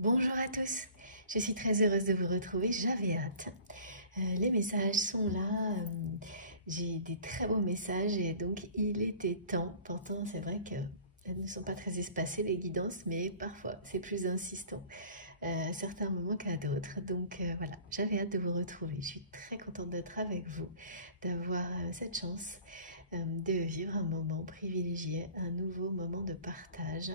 Bonjour à tous, je suis très heureuse de vous retrouver, j'avais hâte. Les messages sont là, j'ai des très beaux messages et donc il était temps. Pourtant c'est vrai qu'elles ne sont pas très espacées les guidances, mais parfois c'est plus insistant à certains moments qu'à d'autres. Donc voilà, j'avais hâte de vous retrouver, je suis très contente d'être avec vous, d'avoir cette chance de vivre un moment privilégié, un nouveau moment de partage,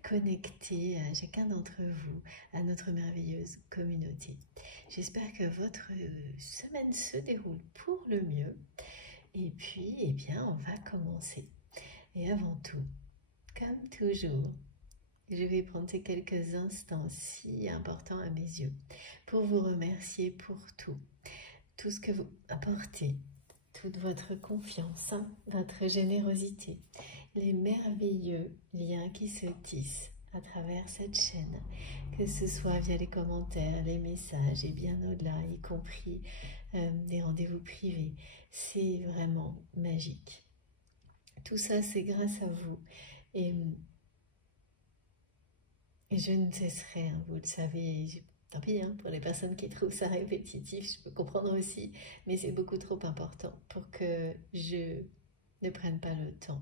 connecté à chacun d'entre vous, à notre merveilleuse communauté. J'espère que votre semaine se déroule pour le mieux. Et puis, eh bien, on va commencer. Et avant tout, comme toujours, je vais prendre ces quelques instants si importants à mes yeux pour vous remercier pour tout ce que vous apportez, toute votre confiance, votre générosité, les merveilleux liens qui se tissent à travers cette chaîne, que ce soit via les commentaires, les messages et bien au-delà, y compris des rendez-vous privés. C'est vraiment magique. Tout ça, c'est grâce à vous. Et je ne cesserai, vous le savez, tant pis pour les personnes qui trouvent ça répétitif, je peux comprendre aussi, mais c'est beaucoup trop important pour que je ne prenne pas le temps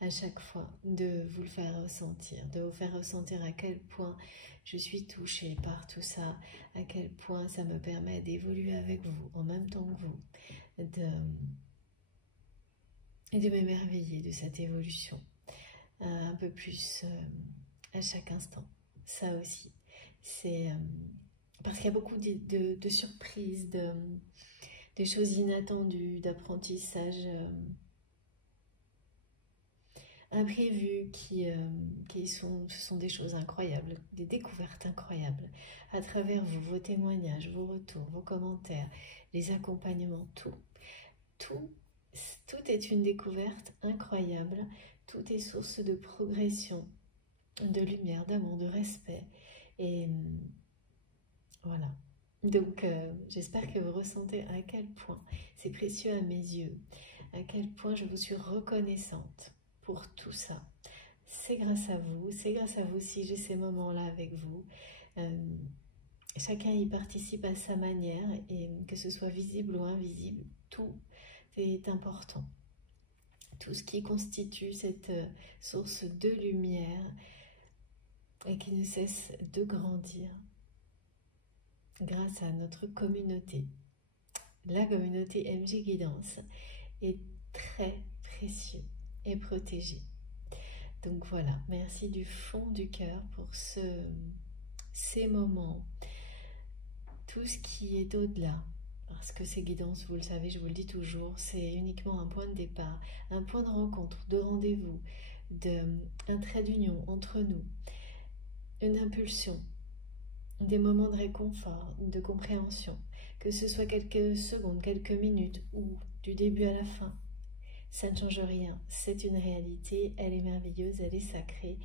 à chaque fois de vous le faire ressentir, de vous faire ressentir à quel point je suis touchée par tout ça, à quel point ça me permet d'évoluer avec vous en même temps que vous, et de m'émerveiller de cette évolution un peu plus à chaque instant. Ça aussi, c'est parce qu'il y a beaucoup de surprises, de choses inattendues, d'apprentissage imprévus ce sont des choses incroyables, des découvertes incroyables à travers vous, vos témoignages, vos retours, vos commentaires, les accompagnements, tout est une découverte incroyable, tout est source de progression, de lumière, d'amour, de respect. Et voilà. Donc, j'espère que vous ressentez à quel point c'est précieux à mes yeux, à quel point je vous suis reconnaissante pour tout ça. C'est grâce à vous si j'ai ces moments-là avec vous. Chacun y participe à sa manière et que ce soit visible ou invisible, tout est important. Tout ce qui constitue cette source de lumière et qui ne cesse de grandir grâce à notre communauté. La communauté MJ Guidance est très précieux et protégé. Donc voilà, merci du fond du cœur pour ces moments, tout ce qui est au-delà. Parce que ces guidances, vous le savez, je vous le dis toujours, c'est uniquement un point de départ, un point de rencontre, de rendez-vous, un trait d'union entre nous, une impulsion, des moments de réconfort, de compréhension, que ce soit quelques secondes, quelques minutes ou du début à la fin. Ça ne change rien, c'est une réalité, elle est merveilleuse, elle est sacrée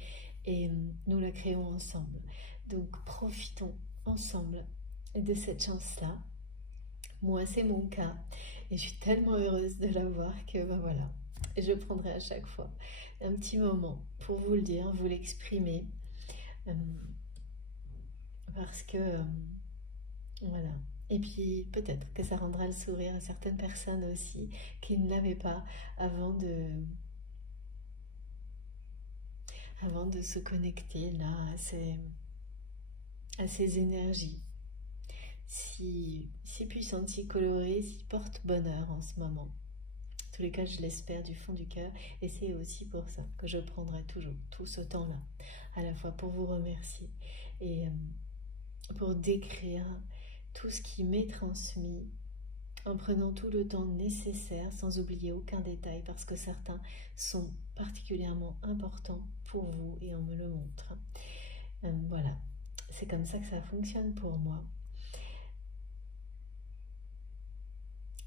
et nous la créons ensemble. Donc profitons ensemble de cette chance-là. Moi, c'est mon cas et je suis tellement heureuse de l'avoir que voilà, je prendrai à chaque fois un petit moment pour vous le dire, vous l'exprimer parce que voilà. Et puis peut-être que ça rendra le sourire à certaines personnes aussi qui ne l'avaient pas avant de se connecter là à ces énergies si puissantes, si colorées, si porte-bonheur en ce moment. En tous les cas, je l'espère du fond du cœur et c'est aussi pour ça que je prendrai toujours tout ce temps-là, à la fois pour vous remercier et pour décrire tout ce qui m'est transmis en prenant tout le temps nécessaire sans oublier aucun détail parce que certains sont particulièrement importants pour vous et on me le montre. Voilà, c'est comme ça que ça fonctionne pour moi.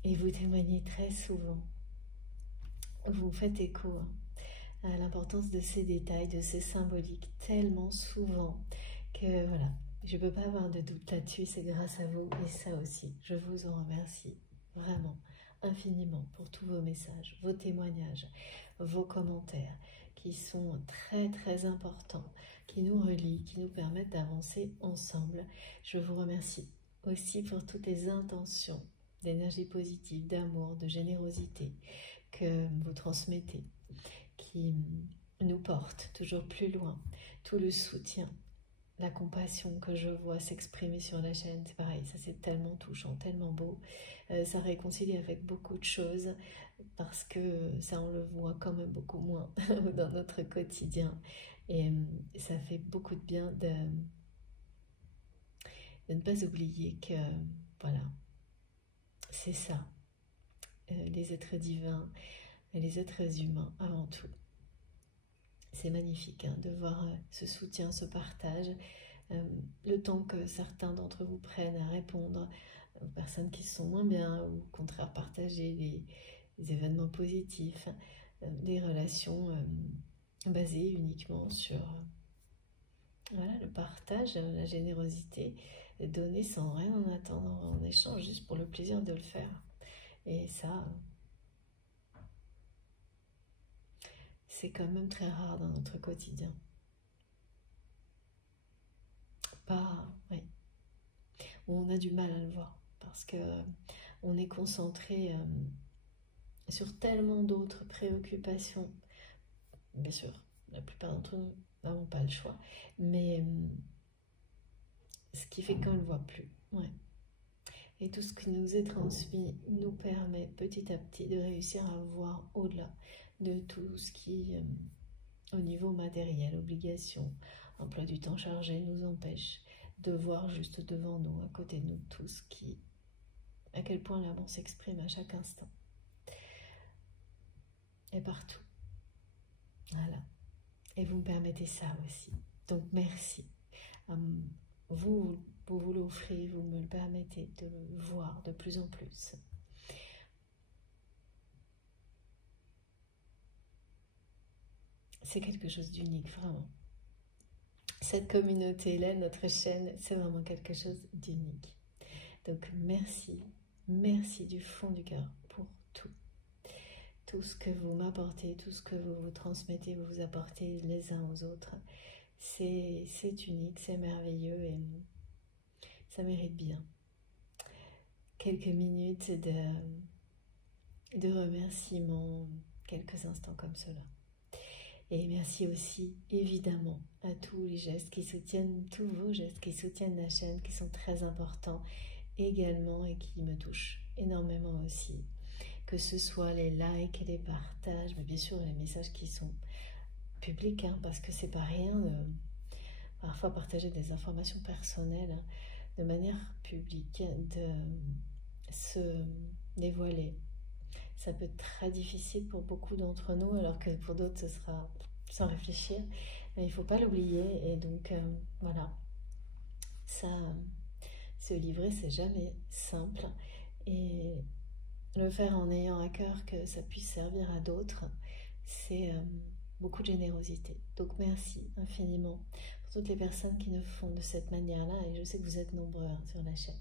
Et vous témoignez très souvent, vous faites écho à l'importance de ces détails, de ces symboliques tellement souvent que voilà, je ne peux pas avoir de doute là-dessus, c'est grâce à vous et ça aussi, je vous en remercie vraiment infiniment pour tous vos messages, vos témoignages, vos commentaires qui sont très très importants, qui nous relient, qui nous permettent d'avancer ensemble. Je vous remercie aussi pour toutes les intentions d'énergie positive, d'amour, de générosité que vous transmettez, qui nous portent toujours plus loin. Tout le soutien, la compassion que je vois s'exprimer sur la chaîne, c'est pareil, ça c'est tellement touchant, tellement beau. Ça réconcilie avec beaucoup de choses parce que ça on le voit quand même beaucoup moins dans notre quotidien. Et ça fait beaucoup de bien de ne pas oublier que, voilà, c'est ça, les êtres divins et les êtres humains avant tout. C'est magnifique hein, de voir ce soutien, ce partage, le temps que certains d'entre vous prennent à répondre aux personnes qui sont moins bien ou au contraire partager les événements positifs, des relations basées uniquement sur voilà, le partage, la générosité, donner sans rien en attendre en échange, juste pour le plaisir de le faire. Et ça, c'est quand même très rare dans notre quotidien. Oui. On a du mal à le voir parce que on est concentré sur tellement d'autres préoccupations. Bien sûr, la plupart d'entre nous n'avons pas le choix, mais ce qui fait qu'on ne le voit plus. Ouais. Et tout ce qui nous est transmis nous permet petit à petit de réussir à voir au-delà de tout ce qui, au niveau matériel, obligation, emploi du temps chargé, nous empêche de voir juste devant nous, à côté de nous, tout ce qui, à quel point l'amour s'exprime à chaque instant. Et partout. Voilà. Et vous me permettez ça aussi. Donc merci. Vous l'offrez, vous me le permettez de le voir de plus en plus. C'est quelque chose d'unique, vraiment. Cette communauté-là, notre chaîne, c'est vraiment quelque chose d'unique. Donc merci, merci du fond du cœur pour tout. Tout ce que vous m'apportez, tout ce que vous vous transmettez, vous vous apportez les uns aux autres. C'est unique, c'est merveilleux et ça mérite bien quelques minutes de remerciements, quelques instants comme cela. Et merci aussi, évidemment, à tous les gestes qui soutiennent, tous vos gestes qui soutiennent la chaîne, qui sont très importants également et qui me touchent énormément aussi. Que ce soit les likes, les partages, mais bien sûr les messages qui sont publics, hein, parce que c'est pas rien de parfois partager des informations personnelles hein, de manière publique, de se dévoiler. Ça peut être très difficile pour beaucoup d'entre nous, alors que pour d'autres, ce sera sans réfléchir. Mais il ne faut pas l'oublier. Et donc, voilà. Ça, se livrer, c'est jamais simple. Et le faire en ayant à cœur que ça puisse servir à d'autres, c'est beaucoup de générosité. Donc, merci infiniment pour toutes les personnes qui le font de cette manière-là. Et je sais que vous êtes nombreux hein, sur la chaîne.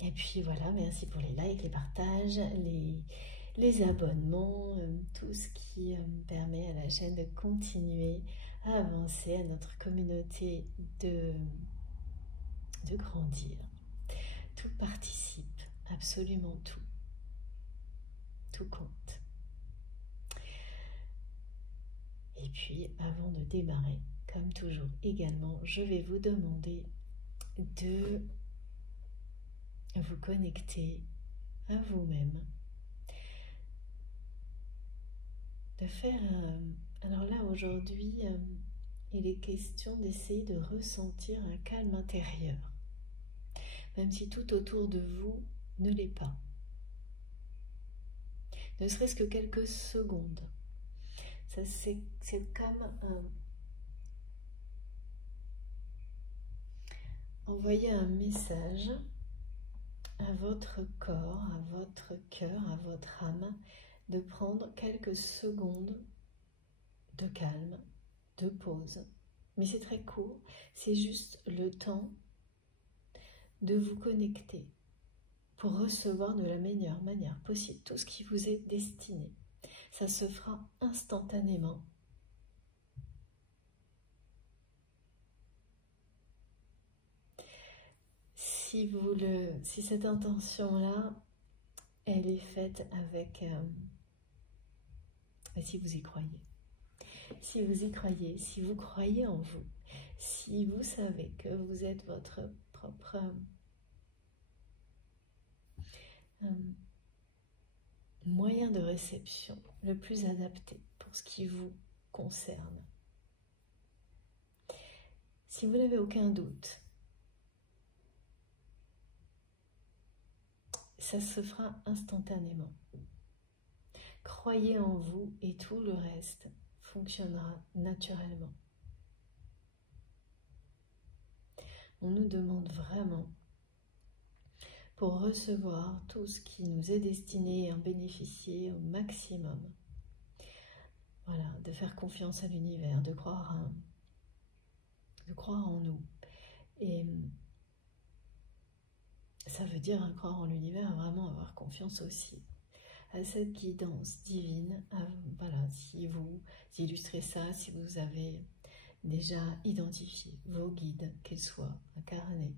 Et puis voilà, merci pour les likes, les partages, les abonnements, tout ce qui permet à la chaîne de continuer à avancer, à notre communauté de grandir. Tout participe, absolument tout. Tout compte. Et puis, avant de démarrer, comme toujours également, je vais vous demander de vous connecter à vous-même, de faire alors là aujourd'hui il est question d'essayer de ressentir un calme intérieur même si tout autour de vous ne l'est pas, ne serait-ce que quelques secondes. Ça c'est comme envoyer un message à votre corps, à votre cœur, à votre âme, de prendre quelques secondes de calme, de pause. Mais c'est très court, c'est juste le temps de vous connecter pour recevoir de la meilleure manière possible tout ce qui vous est destiné. Ça se fera instantanément. si cette intention-là, elle est faite avec... si vous y croyez. Si vous y croyez, si vous croyez en vous, si vous savez que vous êtes votre propre moyen de réception le plus adapté pour ce qui vous concerne. Si vous n'avez aucun doute, ça se fera instantanément. Croyez en vous et tout le reste fonctionnera naturellement. On nous demande vraiment, pour recevoir tout ce qui nous est destiné et en bénéficier au maximum, voilà, de faire confiance à l'univers, de croire en nous. Et ça veut dire croire en l'univers, vraiment avoir confiance aussi à cette guidance divine. Voilà, si vous illustrez ça, si vous avez déjà identifié vos guides, qu'ils soient incarnés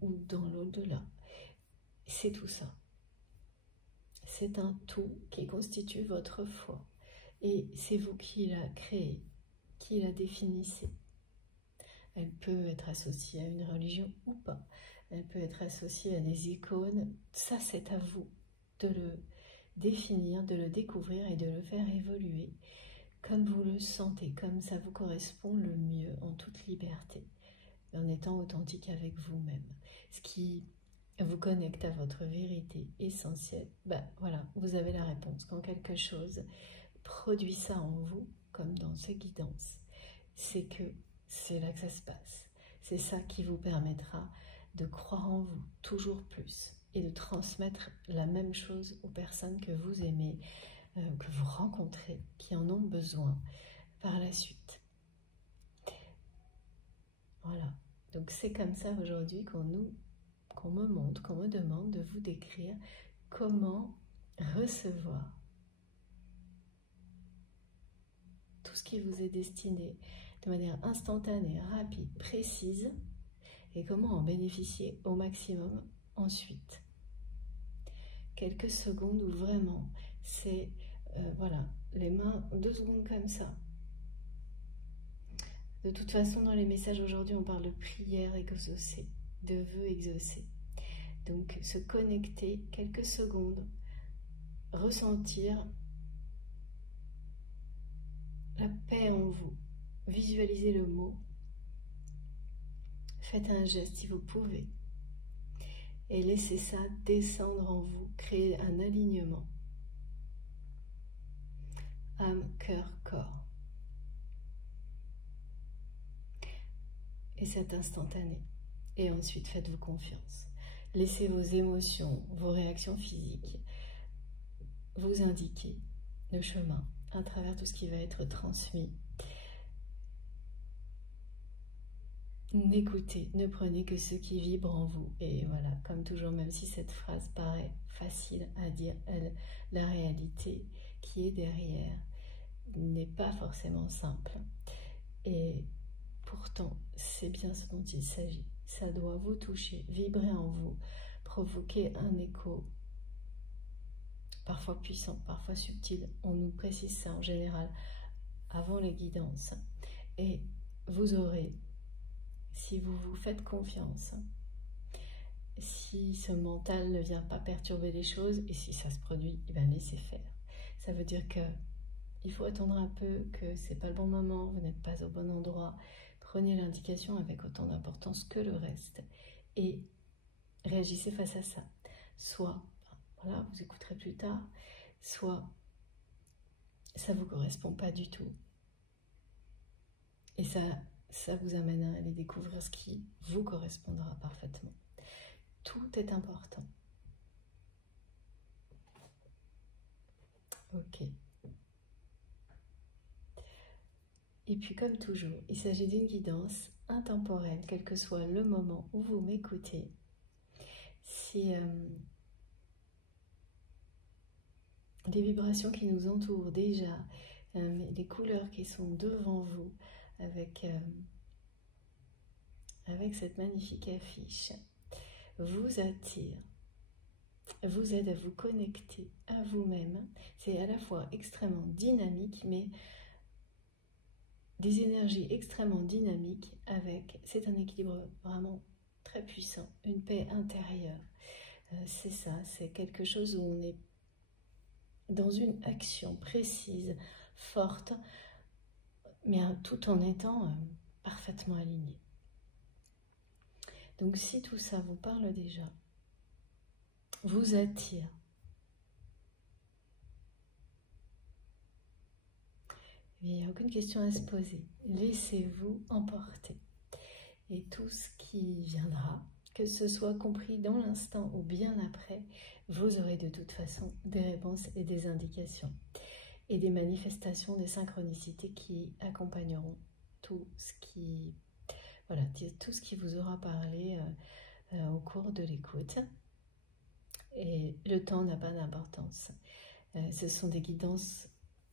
ou dans l'au-delà, c'est tout ça. C'est un tout qui constitue votre foi. Et c'est vous qui la créez, qui la définissez. Elle peut être associée à une religion ou pas. Elle peut être associée à des icônes. Ça, c'est à vous de le définir, de le découvrir et de le faire évoluer comme vous le sentez, comme ça vous correspond le mieux, en toute liberté, en étant authentique avec vous-même. Ce qui vous connecte à votre vérité essentielle, ben voilà, vous avez la réponse. Quand quelque chose produit ça en vous, comme dans ce guidance, c'est que c'est là que ça se passe. C'est ça qui vous permettra de croire en vous toujours plus et de transmettre la même chose aux personnes que vous aimez, que vous rencontrez, qui en ont besoin par la suite. Voilà, donc c'est comme ça aujourd'hui qu'on me demande de vous décrire comment recevoir tout ce qui vous est destiné de manière instantanée, rapide, précise, et comment en bénéficier au maximum ensuite. Quelques secondes où vraiment c'est, voilà, les mains 2 secondes comme ça. De toute façon, dans les messages aujourd'hui, on parle de prière exaucée, de vœux exaucés. Donc, se connecter quelques secondes, ressentir la paix en vous, visualisez le mot, faites un geste si vous pouvez, et laissez ça descendre en vous, créer un alignement. Âme, cœur, corps. Et c'est instantané. Et ensuite, faites-vous confiance. Laissez vos émotions, vos réactions physiques vous indiquer le chemin à travers tout ce qui va être transmis. N'écoutez, ne prenez que ce qui vibre en vous. Et voilà, comme toujours, même si cette phrase paraît facile à dire, la réalité qui est derrière n'est pas forcément simple. Et pourtant, c'est bien ce dont il s'agit. Ça doit vous toucher, vibrer en vous, provoquer un écho, parfois puissant, parfois subtil. On nous précise ça en général avant les guidances. Et vous aurez, si vous vous faites confiance, si ce mental ne vient pas perturber les choses, et si ça se produit, eh bien laissez faire. Ça veut dire que il faut attendre un peu, que c'est pas le bon moment, vous n'êtes pas au bon endroit. Prenez l'indication avec autant d'importance que le reste et réagissez face à ça. Soit, voilà, vous écouterez plus tard, soit ça vous correspond pas du tout. Et ça vous amène à aller découvrir ce qui vous correspondra parfaitement. Tout est important. Ok. Et puis comme toujours, il s'agit d'une guidance intemporelle, quel que soit le moment où vous m'écoutez. Si les vibrations qui nous entourent déjà, les couleurs qui sont devant vous, avec avec cette magnifique affiche, vous attire, vous aide à vous connecter à vous-même. C'est à la fois extrêmement dynamique, mais des énergies extrêmement dynamiques avec, c'est un équilibre vraiment très puissant, une paix intérieure. C'est ça, c'est quelque chose où on est dans une action précise, forte, mais tout en étant parfaitement aligné. Donc si tout ça vous parle déjà, vous attire, il n'y a aucune question à se poser. Laissez-vous emporter. Et tout ce qui viendra, que ce soit compris dans l'instant ou bien après, vous aurez de toute façon des réponses et des indications. Et des manifestations, des synchronicités qui accompagneront tout ce qui, voilà, tout ce qui vous aura parlé au cours de l'écoute. Et le temps n'a pas d'importance. Ce sont des guidances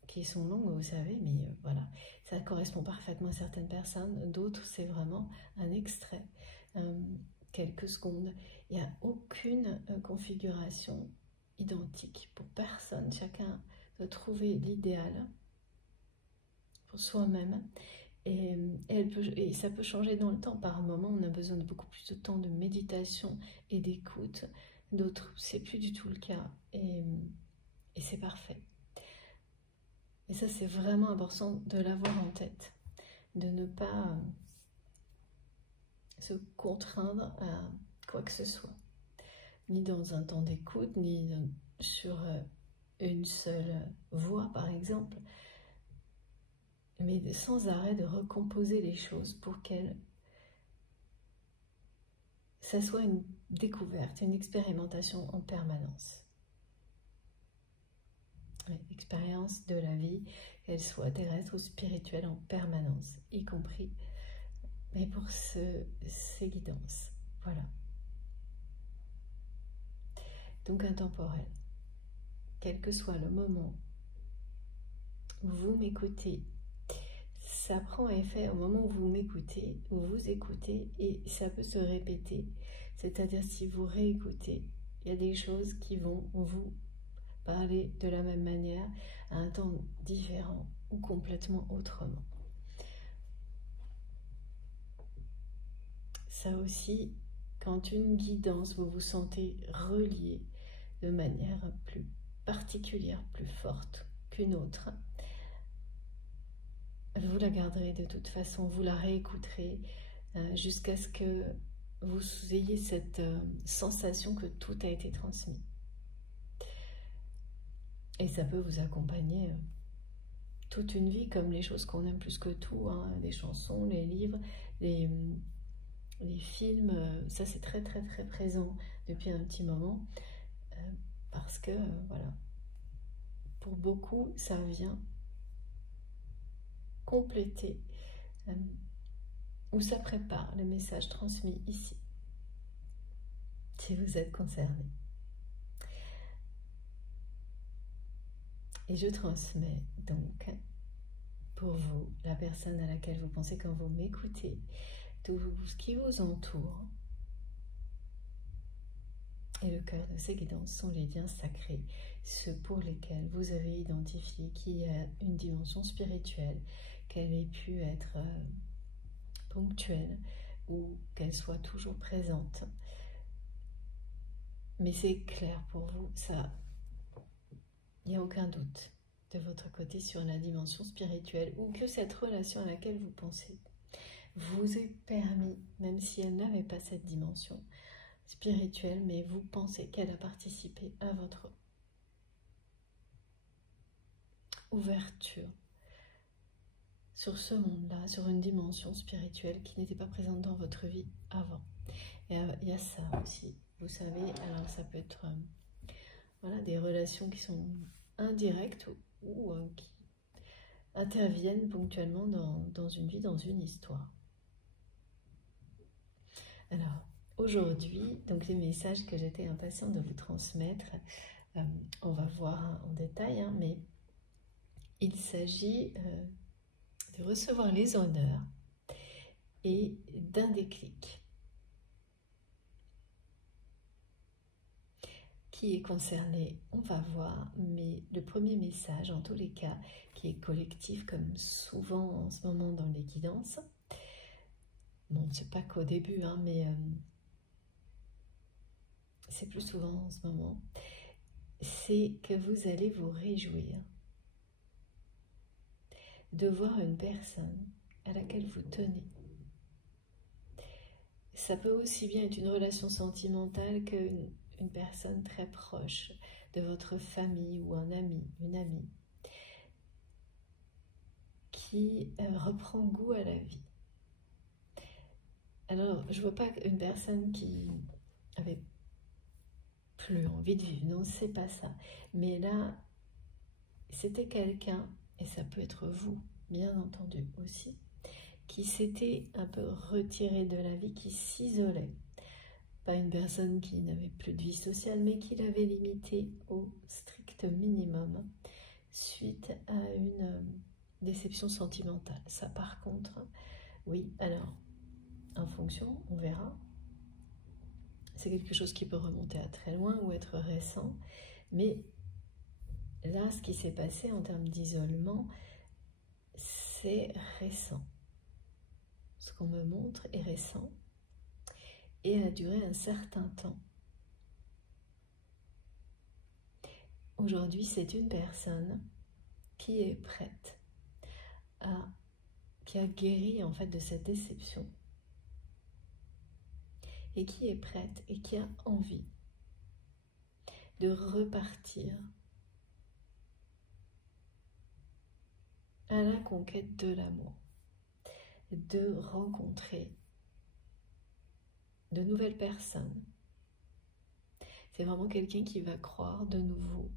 qui sont longues, vous savez, mais voilà, ça correspond parfaitement à certaines personnes. D'autres, c'est vraiment un extrait, quelques secondes. Il n'y a aucune configuration identique pour personne. Chacun doit trouver l'idéal pour soi-même. Et ça peut changer dans le temps. Par moment, on a besoin de beaucoup plus de temps de méditation et d'écoute. D'autres, c'est plus du tout le cas. Et c'est parfait. Et ça, c'est vraiment important de l'avoir en tête. De ne pas se contraindre à quoi que ce soit. Ni dans un temps d'écoute, ni sur une seule voix, par exemple. Mais sans arrêt de recomposer les choses pour ça soit une découverte, une expérimentation en permanence. Expérience de la vie, qu'elle soit terrestre ou spirituelle en permanence, y compris, mais pour ces guidances. Voilà. Donc intemporel. Quel que soit le moment où vous m'écoutez, ça prend effet au moment où vous m'écoutez, où vous écoutez, et ça peut se répéter. C'est-à-dire si vous réécoutez, il y a des choses qui vont vous parler de la même manière, à un temps différent ou complètement autrement. Ça aussi, quand une guidance, vous vous sentez relié de manière plus particulière, plus forte qu'une autre, vous la garderez de toute façon, vous la réécouterez jusqu'à ce que vous ayez cette sensation que tout a été transmis. Et ça peut vous accompagner toute une vie, comme les choses qu'on aime plus que tout, hein, les chansons, les livres, les films, ça c'est très très très présent depuis un petit moment, parce que voilà, pour beaucoup ça vient compléter ou ça prépare le message transmis ici, si vous êtes concerné. Et je transmets donc pour vous, la personne à laquelle vous pensez quand vous m'écoutez, tout ce qui vous entoure. Et le cœur de ces guidances sont les liens sacrés, ceux pour lesquels vous avez identifié qu'il y a une dimension spirituelle, qu'elle ait pu être ponctuelle ou qu'elle soit toujours présente. Mais c'est clair pour vous, ça, il n'y a aucun doute de votre côté sur la dimension spirituelle, ou que cette relation à laquelle vous pensez vous est permis, même si elle n'avait pas cette dimension spirituelle, mais vous pensez qu'elle a participé à votre ouverture sur ce monde-là, sur une dimension spirituelle qui n'était pas présente dans votre vie avant. Et il y a ça aussi, vous savez, alors ça peut être voilà, des relations qui sont indirectes ou qui interviennent ponctuellement dans une vie, dans une histoire. Alors, aujourd'hui, donc les messages que j'étais impatiente de vous transmettre, on va voir en détail, hein, mais il s'agit de recevoir les honneurs et d'un déclic. Qui est concerné, on va voir, mais le premier message, en tous les cas, qui est collectif, comme souvent en ce moment dans les guidances, bon, c'est pas qu'au début, hein, mais c'est plus souvent en ce moment, c'est que vous allez vous réjouir de voir une personne à laquelle vous tenez. Ça peut aussi bien être une relation sentimentale qu'une personne très proche de votre famille ou un ami, une amie, qui reprend goût à la vie. Alors, je ne vois pas une personne qui avait plus envie de vivre, non, c'est pas ça. Mais là, c'était quelqu'un, et ça peut être vous, bien entendu aussi, qui s'était un peu retiré de la vie, qui s'isolait. Pas une personne qui n'avait plus de vie sociale, mais qui l'avait limité au strict minimum suite à une déception sentimentale. Ça, par contre, oui, alors, en fonction, on verra. C'est quelque chose qui peut remonter à très loin ou être récent, mais là, ce qui s'est passé en termes d'isolement, c'est récent. Ce qu'on me montre est récent et a duré un certain temps. Aujourd'hui, c'est une personne qui est prête qui a guéri en fait de cette déception et qui est prête et qui a envie de repartir à la conquête de l'amour, de rencontrer de nouvelles personnes. C'est vraiment quelqu'un qui va croire de nouveau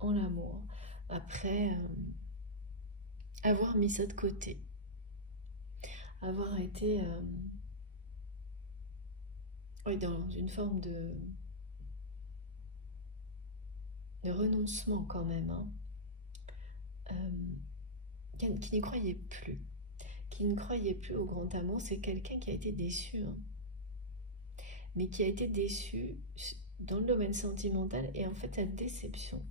en l'amour après avoir mis ça de côté, avoir été dans une forme de renoncement quand même, hein. Qui n'y croyait plus, qui ne croyait plus au grand amour. C'est quelqu'un qui a été déçu, hein, mais qui a été déçu dans le domaine sentimental, et en fait cette déception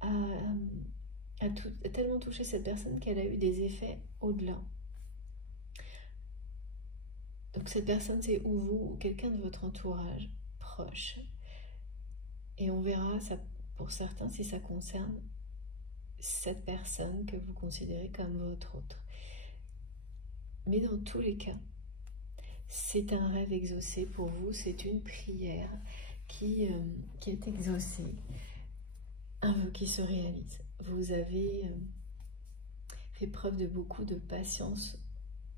a tellement touché cette personne qu'elle a eu des effets au-delà. Donc cette personne, c'est ou vous ou quelqu'un de votre entourage proche, et on verra ça pour certains si ça concerne cette personne que vous considérez comme votre autre. Mais dans tous les cas, c'est un rêve exaucé pour vous, c'est une prière qui est exaucée, un vœu qui se réalise. Vous avez fait preuve de beaucoup de patience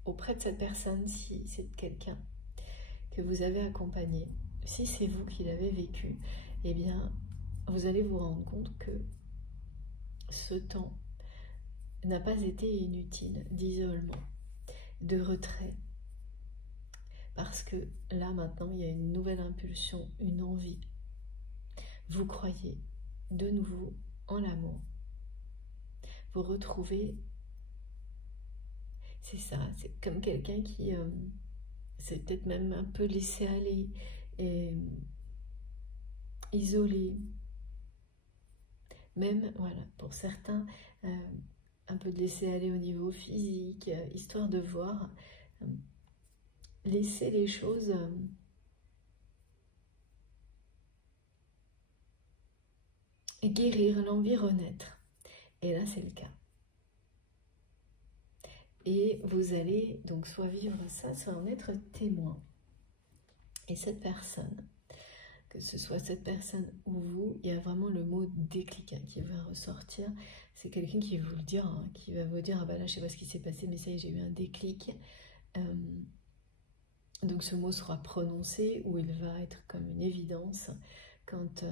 auprès de cette personne, si c'est quelqu'un que vous avez accompagné. Si c'est vous qui l'avez vécu, eh bien, vous allez vous rendre compte que ce temps n'a pas été inutile d'isolement, de retrait. Parce que là, maintenant, il y a une nouvelle impulsion, une envie. Vous croyez de nouveau en l'amour. Vous retrouvez, c'est ça, c'est comme quelqu'un qui s'est peut-être même un peu laissé aller, et isolé. Même, voilà, pour certains, un peu de laisser aller au niveau physique, histoire de voir, laisser les choses guérir, l'envie renaître. Et là, c'est le cas. Et vous allez donc soit vivre ça, soit en être témoin. Et cette personne, que ce soit cette personne ou vous, il y a vraiment le mot déclic qui va ressortir. C'est quelqu'un qui va vous le dire, hein, qui va vous dire, ah bah là je sais pas ce qui s'est passé, mais ça y est, j'ai eu un déclic. Donc ce mot sera prononcé, ou il va être comme une évidence quand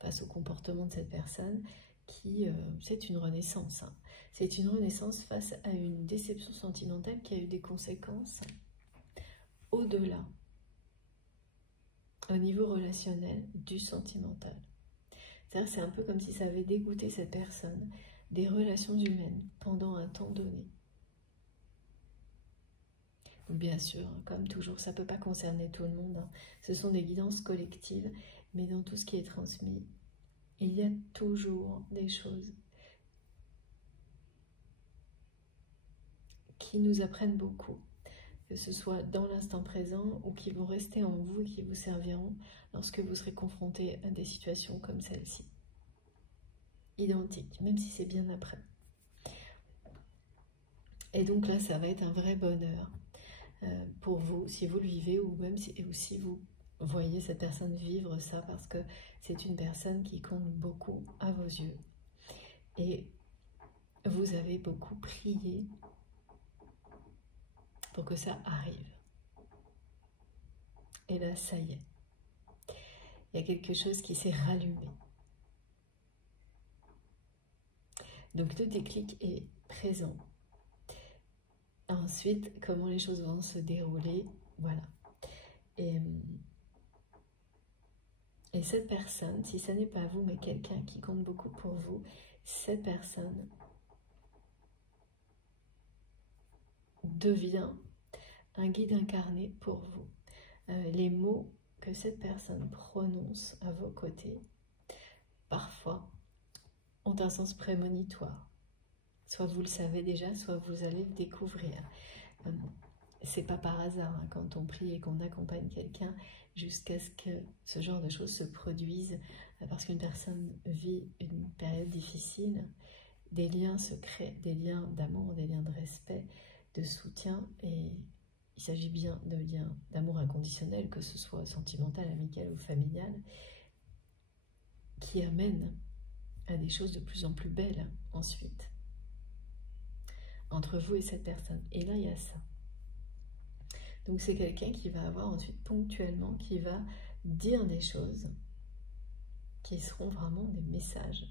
face au comportement de cette personne, qui c'est une renaissance. Hein. C'est une renaissance face à une déception sentimentale qui a eu des conséquences au-delà, au niveau relationnel, du sentimental. C'est-à-dire c'est un peu comme si ça avait dégoûté cette personne des relations humaines pendant un temps donné. Bien sûr, comme toujours, ça ne peut pas concerner tout le monde, hein. Ce sont des guidances collectives, mais dans tout ce qui est transmis, il y a toujours des choses qui nous apprennent beaucoup, que ce soit dans l'instant présent ou qui vont rester en vous et qui vous serviront lorsque vous serez confronté à des situations comme celle-ci. Identiques, même si c'est bien après. Et donc là, ça va être un vrai bonheur pour vous, si vous le vivez, ou même si vous voyez cette personne vivre ça, parce que c'est une personne qui compte beaucoup à vos yeux. Et vous avez beaucoup prié pour que ça arrive. Et là, ça y est. Il y a quelque chose qui s'est rallumé. Donc le déclic est présent. Ensuite, comment les choses vont se dérouler, voilà. Et cette personne, si ce n'est pas vous, mais quelqu'un qui compte beaucoup pour vous, cette personne devient un guide incarné pour vous. Les mots que cette personne prononce à vos côtés, parfois, ont un sens prémonitoire. Soit vous le savez déjà, soit vous allez le découvrir. C'est pas par hasard hein, quand on prie et qu'on accompagne quelqu'un jusqu'à ce que ce genre de choses se produisent, parce qu'une personne vit une période difficile, des liens se créent, des liens d'amour, des liens de respect, de soutien, et il s'agit bien de liens d'amour inconditionnel, que ce soit sentimental, amical ou familial, qui amènent à des choses de plus en plus belles ensuite, entre vous et cette personne. Et là, il y a ça. Donc c'est quelqu'un qui va avoir ensuite ponctuellement, qui va dire des choses qui seront vraiment des messages.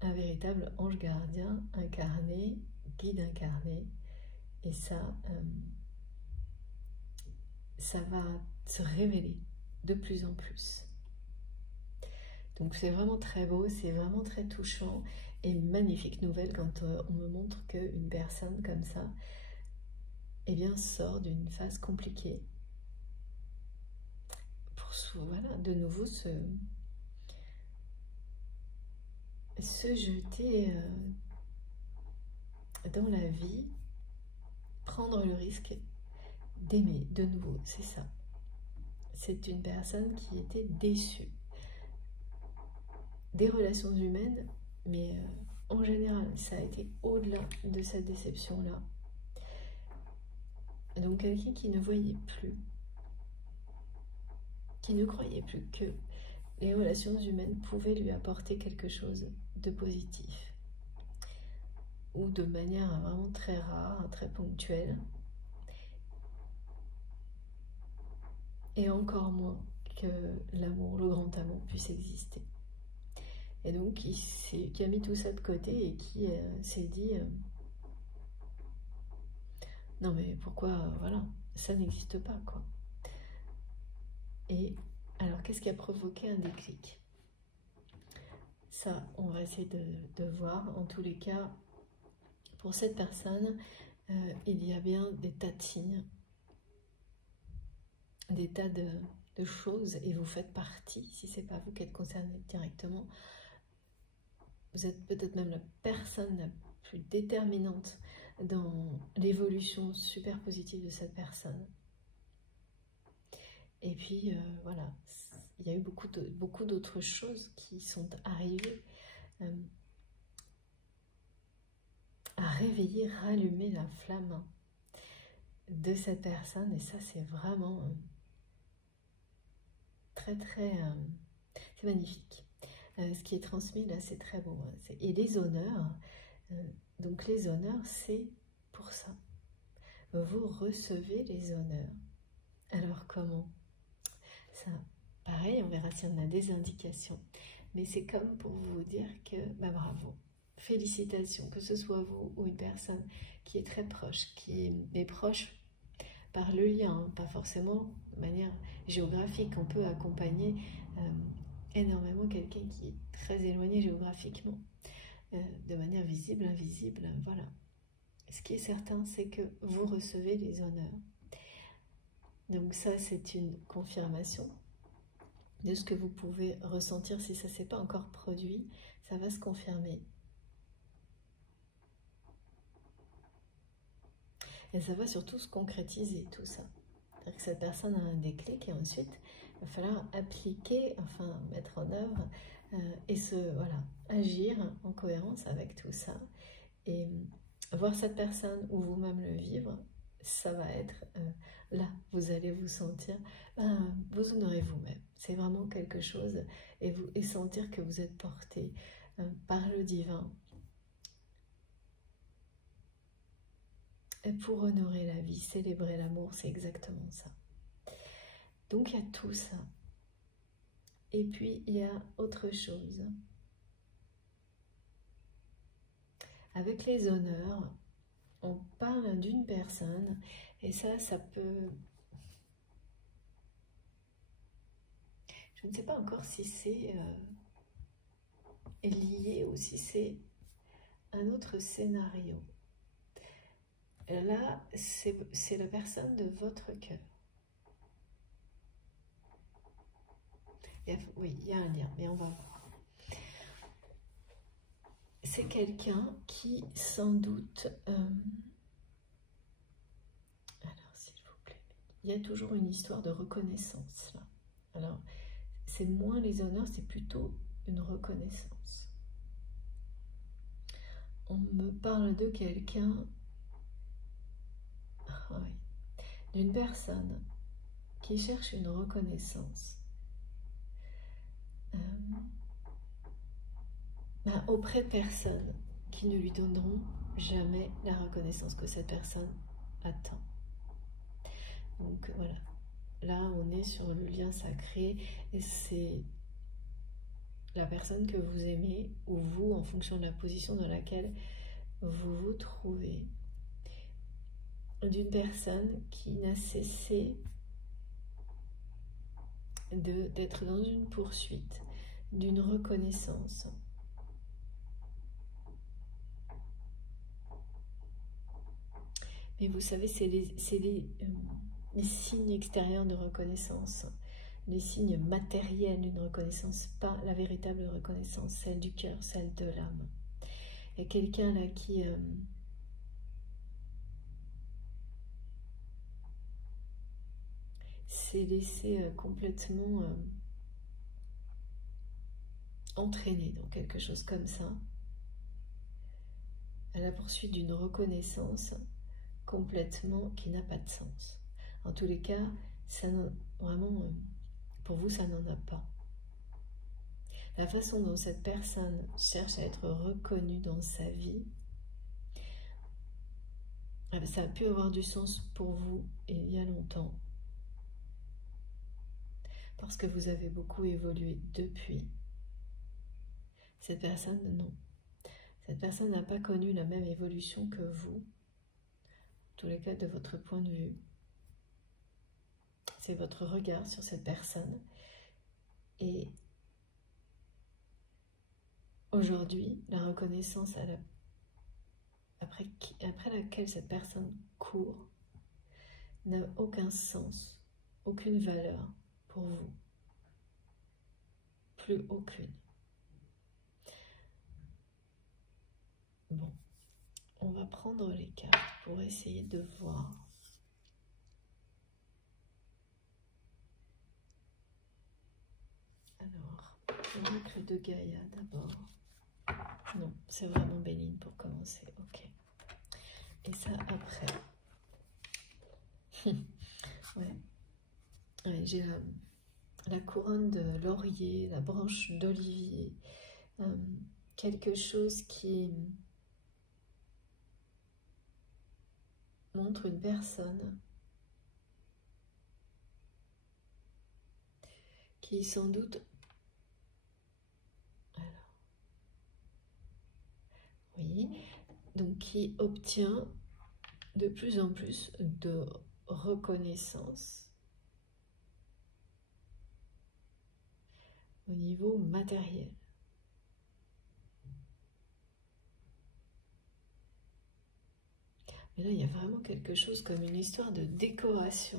Un véritable ange gardien incarné, guide incarné, et ça va se révéler de plus en plus. Donc c'est vraiment très beau, c'est vraiment très touchant, et une magnifique nouvelle quand on me montre qu'une personne comme ça, eh bien, sort d'une phase compliquée pour voilà, de nouveau se jeter dans la vie, prendre le risque d'aimer de nouveau, c'est ça. C'est une personne qui était déçue des relations humaines, mais en général, ça a été au-delà de cette déception-là. Donc quelqu'un qui ne voyait plus, qui ne croyait plus que les relations humaines pouvaient lui apporter quelque chose de positif, ou de manière vraiment très rare, très ponctuelle, et encore moins que l'amour, le grand amour puisse exister. Et donc qui a mis tout ça de côté et qui s'est dit non mais pourquoi, voilà, ça n'existe pas quoi. Et alors qu'est-ce qui a provoqué un déclic? Ça, on va essayer de voir. En tous les cas, pour cette personne, il y a bien des tas de signes, des tas de choses, et vous faites partie, si c'est pas vous qui êtes concerné directement, vous êtes peut-être même la personne la plus déterminante dans l'évolution super positive de cette personne. Et puis voilà, il y a eu beaucoup d'autres choses qui sont arrivées à réveiller, rallumer la flamme de cette personne, et ça c'est vraiment très c'est magnifique. Ce qui est transmis là, c'est très beau. Et les honneurs, donc les honneurs, c'est pour ça. Vous recevez les honneurs. Alors comment? Ça, pareil, on verra si on a des indications. Mais c'est comme pour vous dire que, bah bravo, félicitations, que ce soit vous ou une personne qui est très proche, qui est proche par le lien, hein, pas forcément de manière géographique. On peut accompagner énormément quelqu'un qui est très éloigné géographiquement, de manière visible, invisible, voilà. ce qui est certain, c'est que vous recevez les honneurs. Donc ça, c'est une confirmation de ce que vous pouvez ressentir. Si ça ne s'est pas encore produit, ça va se confirmer. Et ça va surtout se concrétiser, tout ça. C'est-à-dire que cette personne a un déclic et ensuite, il va falloir appliquer, enfin mettre en œuvre et voilà, agir en cohérence avec tout ça. Et voir cette personne ou vous-même le vivre, ça va être là, vous allez vous sentir, vous honorez vous-même. C'est vraiment quelque chose et sentir que vous êtes porté par le divin. Et pour honorer la vie, célébrer l'amour, c'est exactement ça. Donc il y a tout ça. Et puis il y a autre chose. Avec les honneurs, on parle d'une personne, et ça peut... Je ne sais pas encore si c'est lié ou si c'est un autre scénario. Là, c'est la personne de votre cœur. Oui, il y a un lien, mais on va voir. C'est quelqu'un qui, sans doute... alors, s'il vous plaît, il y a toujours une histoire de reconnaissance, là. Alors, c'est moins les honneurs, c'est plutôt une reconnaissance. On me parle de quelqu'un... oui, d'une personne qui cherche une reconnaissance auprès de personnes qui ne lui donneront jamais la reconnaissance que cette personne attend. Donc voilà, là on est sur le lien sacré et c'est la personne que vous aimez ou vous en fonction de la position dans laquelle vous vous trouvez, d'une personne qui n'a cessé d'être dans une poursuite, d'une reconnaissance. Mais vous savez, c'est les signes extérieurs de reconnaissance, les signes matériels d'une reconnaissance, pas la véritable reconnaissance, celle du cœur, celle de l'âme. Il y a quelqu'un là qui... s'est laissé complètement entraîner dans quelque chose comme ça, à la poursuite d'une reconnaissance complètement qui n'a pas de sens. En tous les cas, ça vraiment, pour vous, ça n'en a pas. La façon dont cette personne cherche à être reconnue dans sa vie, ça a pu avoir du sens pour vous il y a longtemps. Parce que vous avez beaucoup évolué depuis. Cette personne, non. Cette personne n'a pas connu la même évolution que vous, en tous les cas de votre point de vue. C'est votre regard sur cette personne. Et aujourd'hui, la reconnaissance après laquelle cette personne court n'a aucun sens, aucune valeur pour vous. Plus aucune. Bon, on va prendre les cartes pour essayer de voir. Alors, l'oracle de Gaïa d'abord. Non, c'est vraiment Béline pour commencer, ok. Et ça après. Ouais. Ouais, j'ai la couronne de laurier, la branche d'olivier, quelque chose qui montre une personne qui sans doute... Alors, oui, donc qui obtient de plus en plus de reconnaissance au niveau matériel. Mais là, il y a vraiment quelque chose comme une histoire de décoration.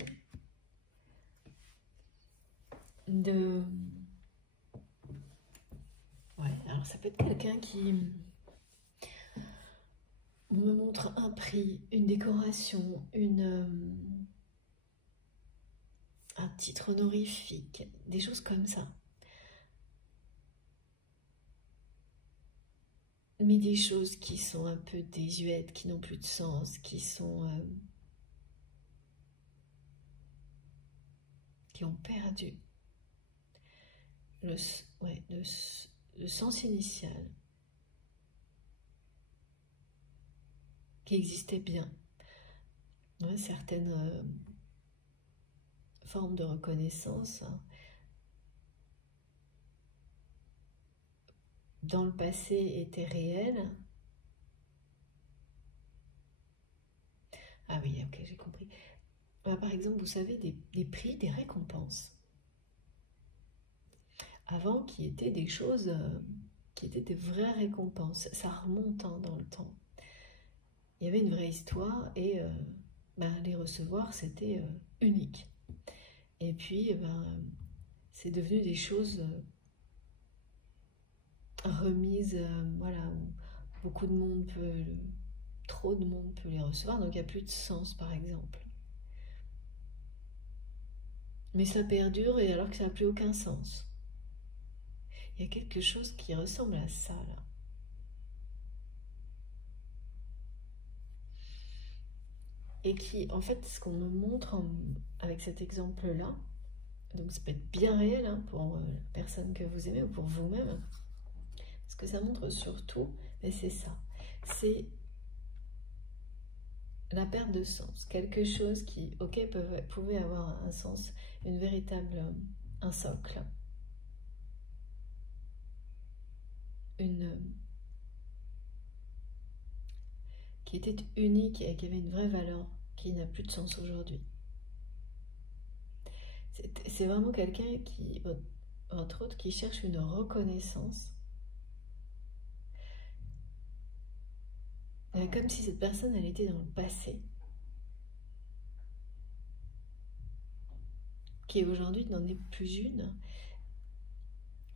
Ouais, alors ça peut être quelqu'un qui me montre un prix, une décoration, un titre honorifique, des choses comme ça. Mais des choses qui sont un peu désuètes, qui n'ont plus de sens, qui ont perdu le sens initial, qui existait bien. Ouais, certaines formes de reconnaissance dans le passé étaient réelles. Ah oui, ok, j'ai compris. Par exemple, vous savez, des prix, des récompenses. Avant, qui étaient des choses, qui étaient des vraies récompenses. Ça remonte dans le temps. Il y avait une vraie histoire et les recevoir, c'était unique. Et puis, c'est devenu des choses remises, voilà, où beaucoup de monde peut, trop de monde peut les recevoir, donc il n'y a plus de sens, par exemple. Mais ça perdure, et alors que ça n'a plus aucun sens. Il y a quelque chose qui ressemble à ça, là. Et qui, en fait, ce qu'on me montre avec cet exemple-là, donc ça peut être bien réel pour la personne que vous aimez ou pour vous-même, ce que ça montre surtout, c'est ça, c'est la perte de sens, quelque chose qui, ok, pouvait avoir un sens, une véritable, un socle, qui était unique et qui avait une vraie valeur, qui n'a plus de sens aujourd'hui. C'est vraiment quelqu'un qui, entre autres, qui cherche une reconnaissance, comme si cette personne, elle était dans le passé, qui aujourd'hui n'en est plus une,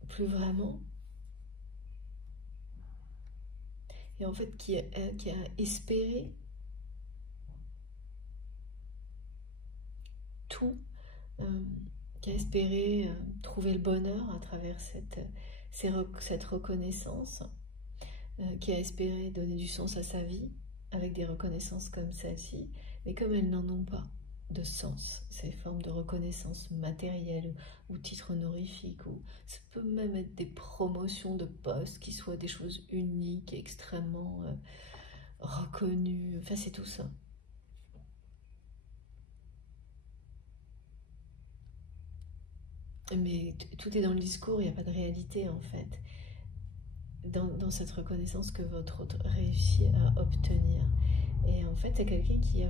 plus vraiment, et en fait qui a espéré tout, qui a espéré trouver le bonheur à travers cette reconnaissance, qui a espéré donner du sens à sa vie avec des reconnaissances comme celle-ci, mais comme elles n'en ont pas de sens, ces formes de reconnaissance matérielle ou titre honorifique, ou ça peut même être des promotions de postes qui soient des choses uniques, extrêmement reconnues, enfin c'est tout ça. Mais tout est dans le discours, il n'y a pas de réalité en fait, dans cette reconnaissance que votre autre réussit à obtenir. Et en fait, c'est quelqu'un qui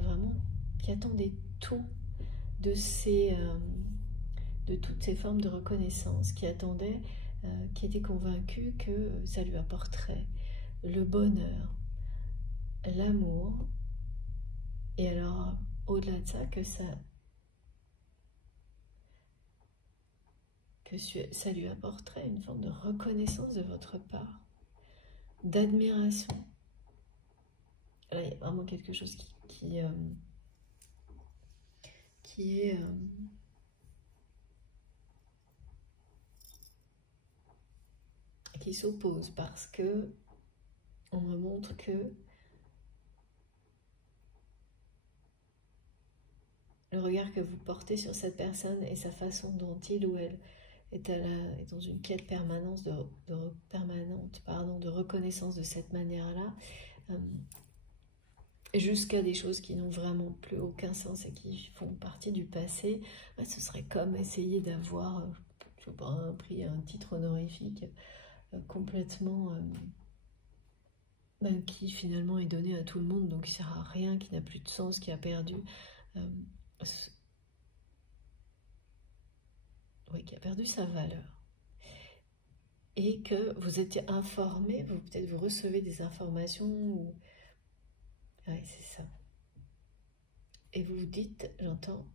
attendait tout de toutes ces formes de reconnaissance, qui attendait, qui était convaincu que ça lui apporterait le bonheur, l'amour, et alors au-delà de ça, que ça lui apporterait une forme de reconnaissance de votre part, d'admiration. Là, il y a vraiment quelque chose qui s'oppose, parce que on me montre que le regard que vous portez sur cette personne et sa façon dont il ou elle est dans une quête permanente de reconnaissance de cette manière-là, jusqu'à des choses qui n'ont vraiment plus aucun sens et qui font partie du passé, ce serait comme essayer d'avoir, je sais pas, un prix, un titre honorifique complètement qui finalement est donné à tout le monde, donc qui sert à rien, qui n'a plus de sens, qui a perdu qui a perdu sa valeur. Et que vous étiez informé, peut-être vous recevez des informations, ou... Ouais, c'est ça. et vous vous dites, j'entends,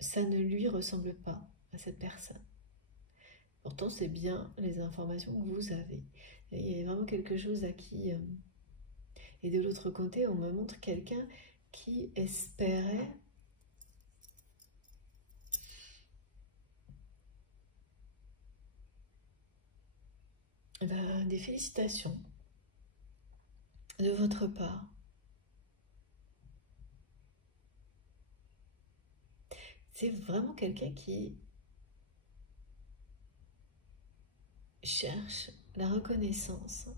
ça ne lui ressemble pas à cette personne. Pourtant, c'est bien les informations que vous avez. Et il y a vraiment quelque chose à qui... Et de l'autre côté, on me montre quelqu'un qui espérait des félicitations de votre part. C'est vraiment quelqu'un qui cherche la reconnaissance.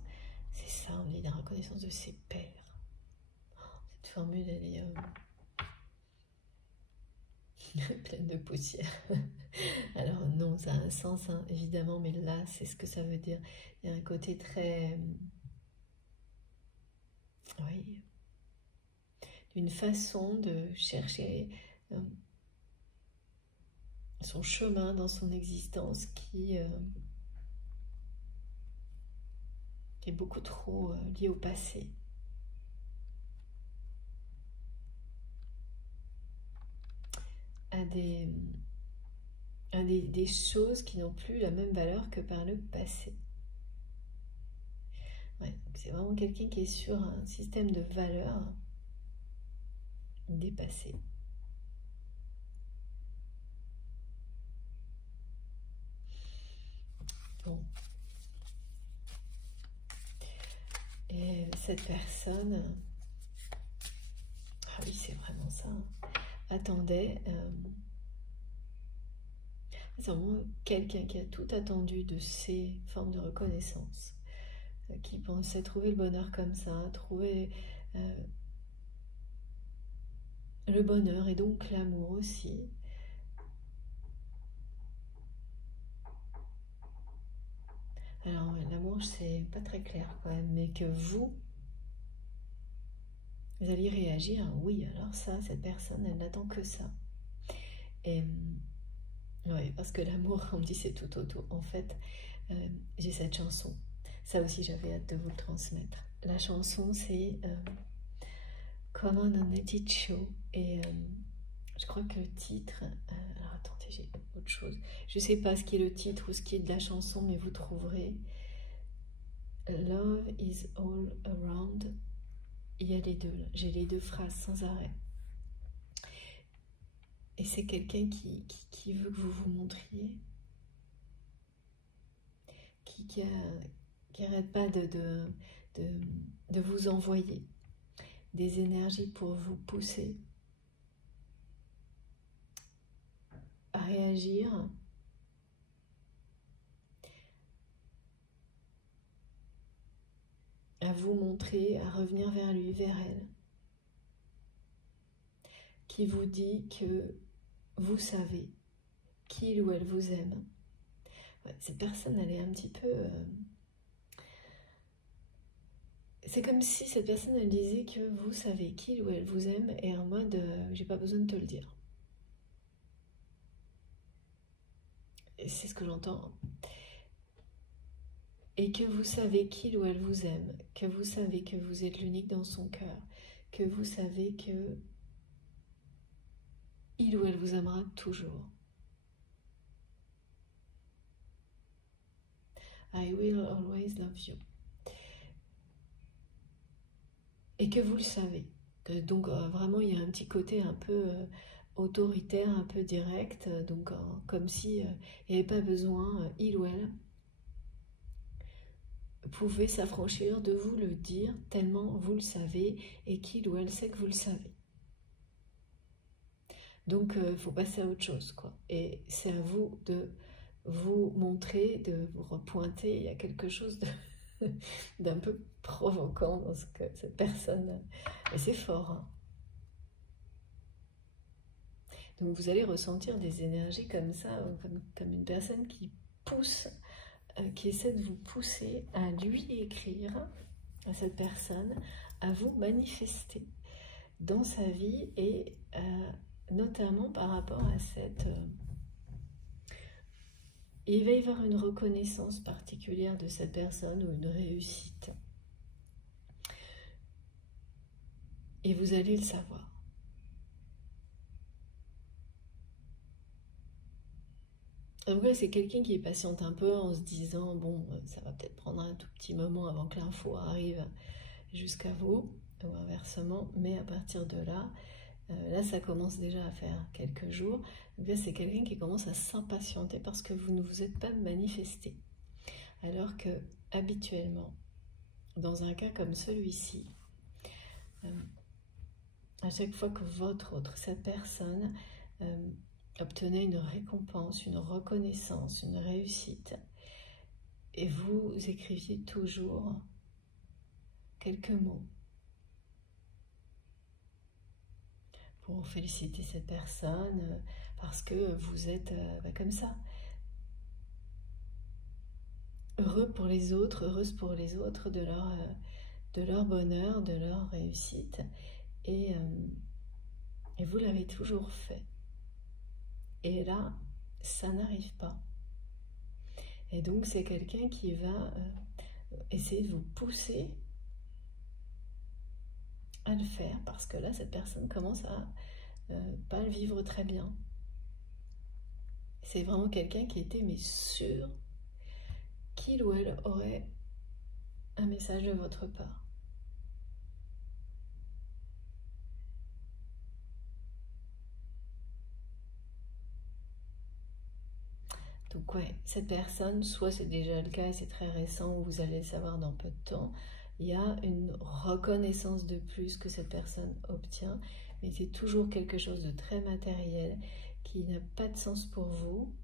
C'est ça, on dit la reconnaissance de ses pairs. Cette formule, elle est pleine de poussière. Alors non, ça a un sens, hein, évidemment, mais là, c'est ce que ça veut dire. Il y a un côté très... oui, d'une façon de chercher son chemin dans son existence qui est beaucoup trop lié au passé. À des choses qui n'ont plus la même valeur que par le passé. Ouais, c'est vraiment quelqu'un qui est sur un système de valeurs dépassé. Bon. Et cette personne, ah oui, c'est vraiment ça, attendait, c'est vraiment quelqu'un qui a tout attendu de ces formes de reconnaissance, qui pensait trouver le bonheur comme ça, trouver le bonheur et donc l'amour aussi. Alors l'amour, c'est pas très clair quand même, mais que vous allez réagir, oui, alors ça, cette personne, elle n'attend que ça. Et oui, parce que l'amour, on me dit c'est tout autour. En fait, j'ai cette chanson. Ça aussi, j'avais hâte de vous le transmettre. La chanson, c'est Come on and let it show. Et je crois que le titre... alors attendez, j'ai autre chose. Je ne sais pas ce qui est le titre ou ce qui est de la chanson, mais vous trouverez. Love is all around. Il y a les deux, là. J'ai les deux phrases sans arrêt. Et c'est quelqu'un qui veut que vous vous montriez, qui n'arrête pas de vous envoyer des énergies pour vous pousser à réagir, à vous montrer, à revenir vers lui, vers elle, qui vous dit que vous savez qu'il ou elle vous aime. Ouais, cette personne, elle est un petit peu... c'est comme si cette personne, elle disait que vous savez qu'il ou elle vous aime et en mode, j'ai pas besoin de te le dire. Et c'est ce que j'entends. Et que vous savez qu'il ou elle vous aime, que vous savez que vous êtes l'unique dans son cœur, que vous savez que il ou elle vous aimera toujours. I will always love you. Et que vous le savez. Que donc vraiment il y a un petit côté un peu autoritaire, un peu direct, donc comme si il n'y avait pas besoin, il ou elle pouvait s'affranchir de vous le dire tellement vous le savez et qu'il ou elle sait que vous le savez. Donc il faut passer à autre chose, quoi. Et c'est à vous de vous montrer, de vous repointer. Il y a quelque chose d'un peu provoquant dans ce que cette personne... Et c'est fort, hein. Donc vous allez ressentir des énergies comme ça, comme une personne qui pousse, qui essaie de vous pousser à lui écrire, à cette personne, à vous manifester dans sa vie et notamment par rapport à cette... il va y avoir une reconnaissance particulière de cette personne ou une réussite. Et vous allez le savoir. Donc là, c'est quelqu'un qui patiente un peu en se disant, bon, ça va peut-être prendre un tout petit moment avant que l'info arrive jusqu'à vous, ou inversement, mais à partir de là, là ça commence déjà à faire quelques jours, donc là c'est quelqu'un qui commence à s'impatienter parce que vous ne vous êtes pas manifesté. Alors que, habituellement, dans un cas comme celui-ci, à chaque fois que cette personne, obtenait une récompense, une reconnaissance, une réussite, et vous écriviez toujours quelques mots pour féliciter cette personne, parce que vous êtes comme ça. Heureux pour les autres, heureuse pour les autres de leur bonheur, de leur réussite. Et vous l'avez toujours fait. Et là, ça n'arrive pas. Et donc, c'est quelqu'un qui va essayer de vous pousser à le faire, parce que là, cette personne commence à pas le vivre très bien. C'est vraiment quelqu'un qui était mais sûr qu'il ou elle aurait un message de votre part. Donc ouais, cette personne, soit c'est déjà le cas et c'est très récent, ou vous allez le savoir dans peu de temps, il y a une reconnaissance de plus que cette personne obtient, mais c'est toujours quelque chose de très matériel qui n'a pas de sens pour vous.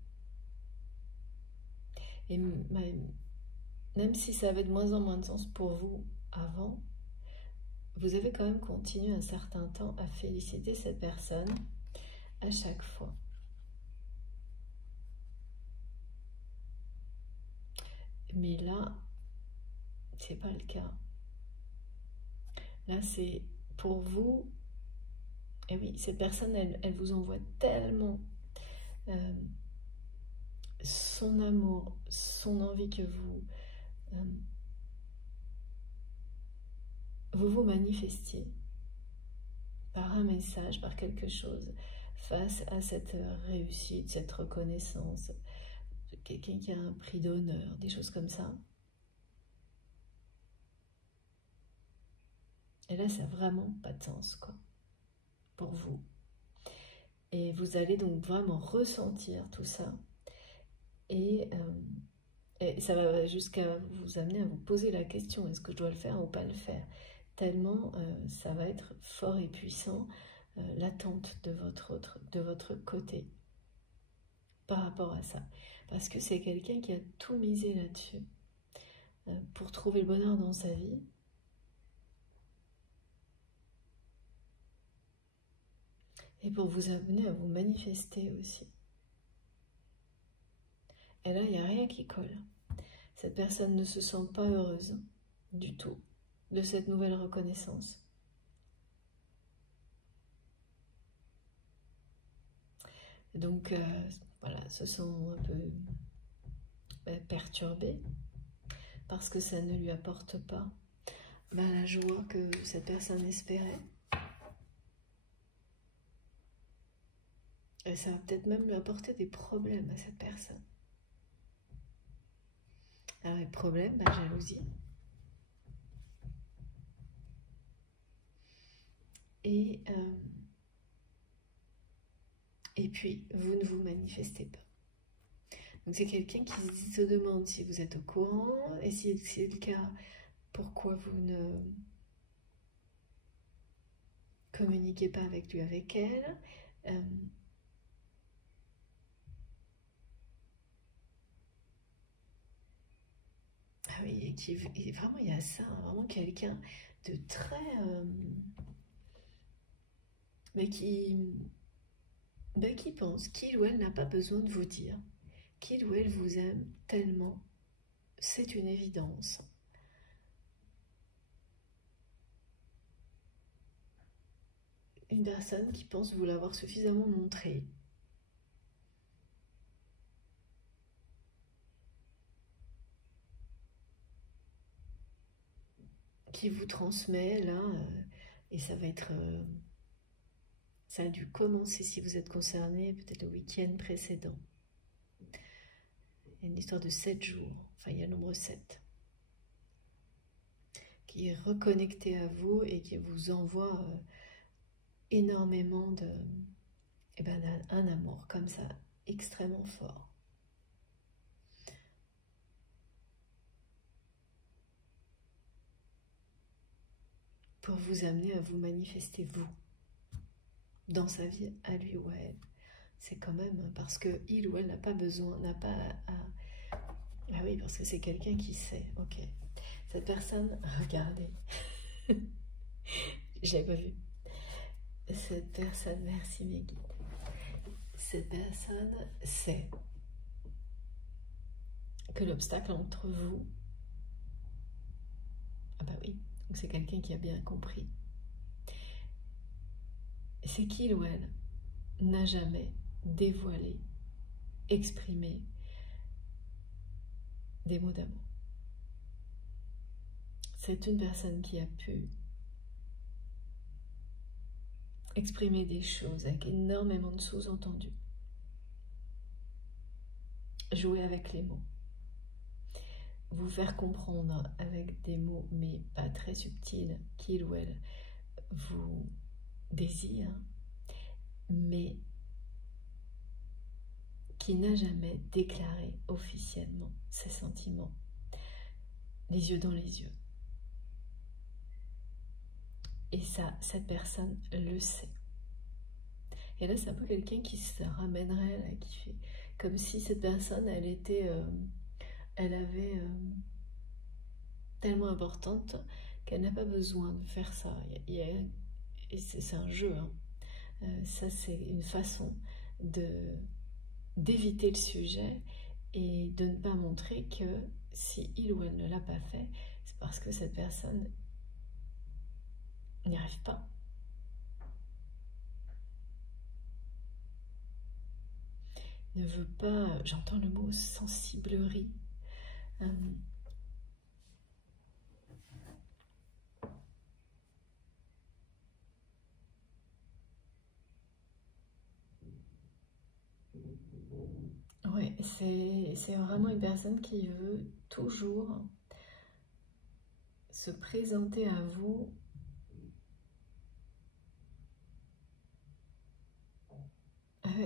Et même si ça avait de moins en moins de sens pour vous avant, vous avez quand même continué un certain temps à féliciter cette personne à chaque fois. Mais là, c'est pas le cas. Là, c'est pour vous. Et oui, cette personne, elle vous envoie tellement son amour, son envie que vous manifestiez par un message, par quelque chose, face à cette réussite, cette reconnaissance, quelqu'un qui a un prix d'honneur, des choses comme ça. Et là, ça n'a vraiment pas de sens, quoi, pour vous. Et vous allez donc vraiment ressentir tout ça. Et ça va jusqu'à vous amener à vous poser la question, est-ce que je dois le faire ou pas le faire? Tellement ça va être fort et puissant, l'attente de votre côté par rapport à ça. Parce que c'est quelqu'un qui a tout misé là-dessus pour trouver le bonheur dans sa vie. Et pour vous amener à vous manifester aussi. Et là, il n'y a rien qui colle. Cette personne ne se sent pas heureuse du tout de cette nouvelle reconnaissance. Donc, voilà, se sent un peu perturbée parce que ça ne lui apporte pas la joie que cette personne espérait. Et ça va peut-être même lui apporter des problèmes à cette personne. Alors les problèmes, jalousie. Et puis, vous ne vous manifestez pas. Donc c'est quelqu'un qui se demande si vous êtes au courant, et si c'est le cas, pourquoi vous ne communiquez pas avec lui, avec elle. Ah oui, et vraiment il y a ça, vraiment quelqu'un de très... mais qui pense qu'il ou elle n'a pas besoin de vous dire qu'il ou elle vous aime tellement. C'est une évidence. Une personne qui pense vous l'avoir suffisamment montré. Qui vous transmet là, et ça va être... ça a dû commencer, si vous êtes concerné, peut-être le week-end précédent. Il y a une histoire de 7 jours, enfin il y a le nombre 7, qui est reconnecté à vous et qui vous envoie énormément de, un amour comme ça, extrêmement fort. Pour vous amener à vous manifester, vous, dans sa vie, à lui ou à elle. C'est quand même parce que il ou elle n'a pas besoin, n'a pas à... Ah oui, parce que c'est quelqu'un qui sait, ok. Cette personne, regardez, je l'avais pas vu. Cette personne, merci mes guides. Cette personne sait que l'obstacle entre vous, ah bah oui, donc c'est quelqu'un qui a bien compris. C'est qu'il ou elle n'a jamais dévoilé, exprimé des mots d'amour. C'est une personne qui a pu exprimer des choses avec énormément de sous-entendus. Jouer avec les mots. Vous faire comprendre avec des mots, mais pas très subtils, qu'il ou elle vous désire, mais qui n'a jamais déclaré officiellement ses sentiments, les yeux dans les yeux. Et ça, cette personne le sait. Et là, c'est un peu quelqu'un qui se ramènerait, là, qui fait comme si cette personne, elle était, elle avait tellement importante qu'elle n'a pas besoin de faire ça. Et c'est un jeu, hein. Ça, c'est une façon d'éviter le sujet et de ne pas montrer que si il ou elle ne l'a pas fait, c'est parce que cette personne n'y arrive pas. Ne veut pas, j'entends le mot sensiblerie. Ouais, c'est vraiment une personne qui veut toujours se présenter à vous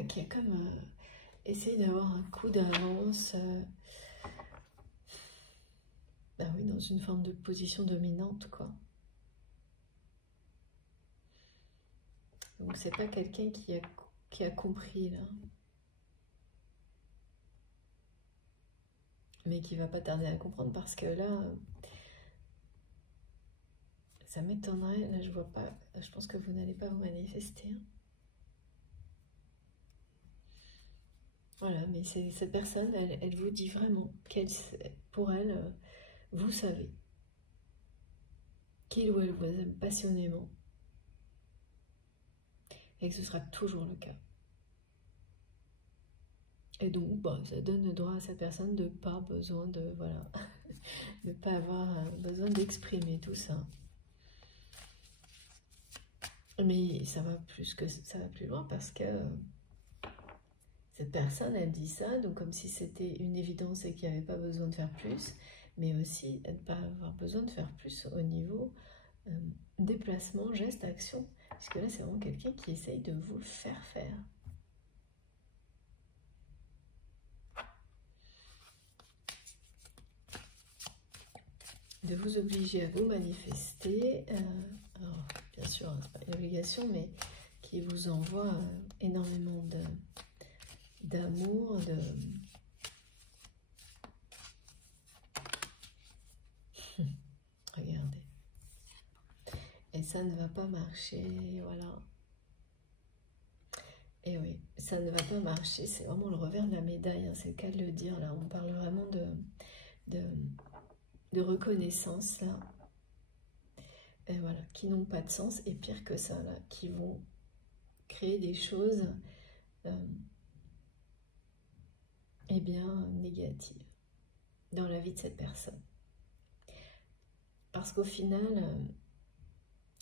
qui est comme essayer d'avoir un coup d'avance, bah oui, dans une forme de position dominante, quoi. Donc c'est pas quelqu'un qui a compris là, mais qui va pas tarder à comprendre parce que là, ça m'étonnerait. Là, je vois pas. Je pense que vous n'allez pas vous manifester. Hein. Voilà, mais cette personne, elle vous dit vraiment qu'elle, pour elle, vous savez qu'il ou elle vous aime passionnément et que ce sera toujours le cas. Et donc, bah, ça donne le droit à cette personne de pas besoin de, voilà, de pas avoir besoin d'exprimer tout ça. Mais ça va plus loin parce que cette personne, elle dit ça, donc comme si c'était une évidence et qu'il n'y avait pas besoin de faire plus, mais aussi de ne pas avoir besoin de faire plus au niveau déplacement, geste, action. Parce que là, c'est vraiment quelqu'un qui essaye de vous le faire faire. De vous obliger à vous manifester. Alors, bien sûr, c'est pas une obligation, mais qui vous envoie énormément d'amour, Regardez. Et ça ne va pas marcher, voilà. Et oui, ça ne va pas marcher, c'est vraiment le revers de la médaille, hein, c'est le cas de le dire, là. On parle vraiment de reconnaissance, là. Et voilà, qui n'ont pas de sens, et pire que ça, là, qui vont créer des choses eh bien, négatives dans la vie de cette personne. Parce qu'au final,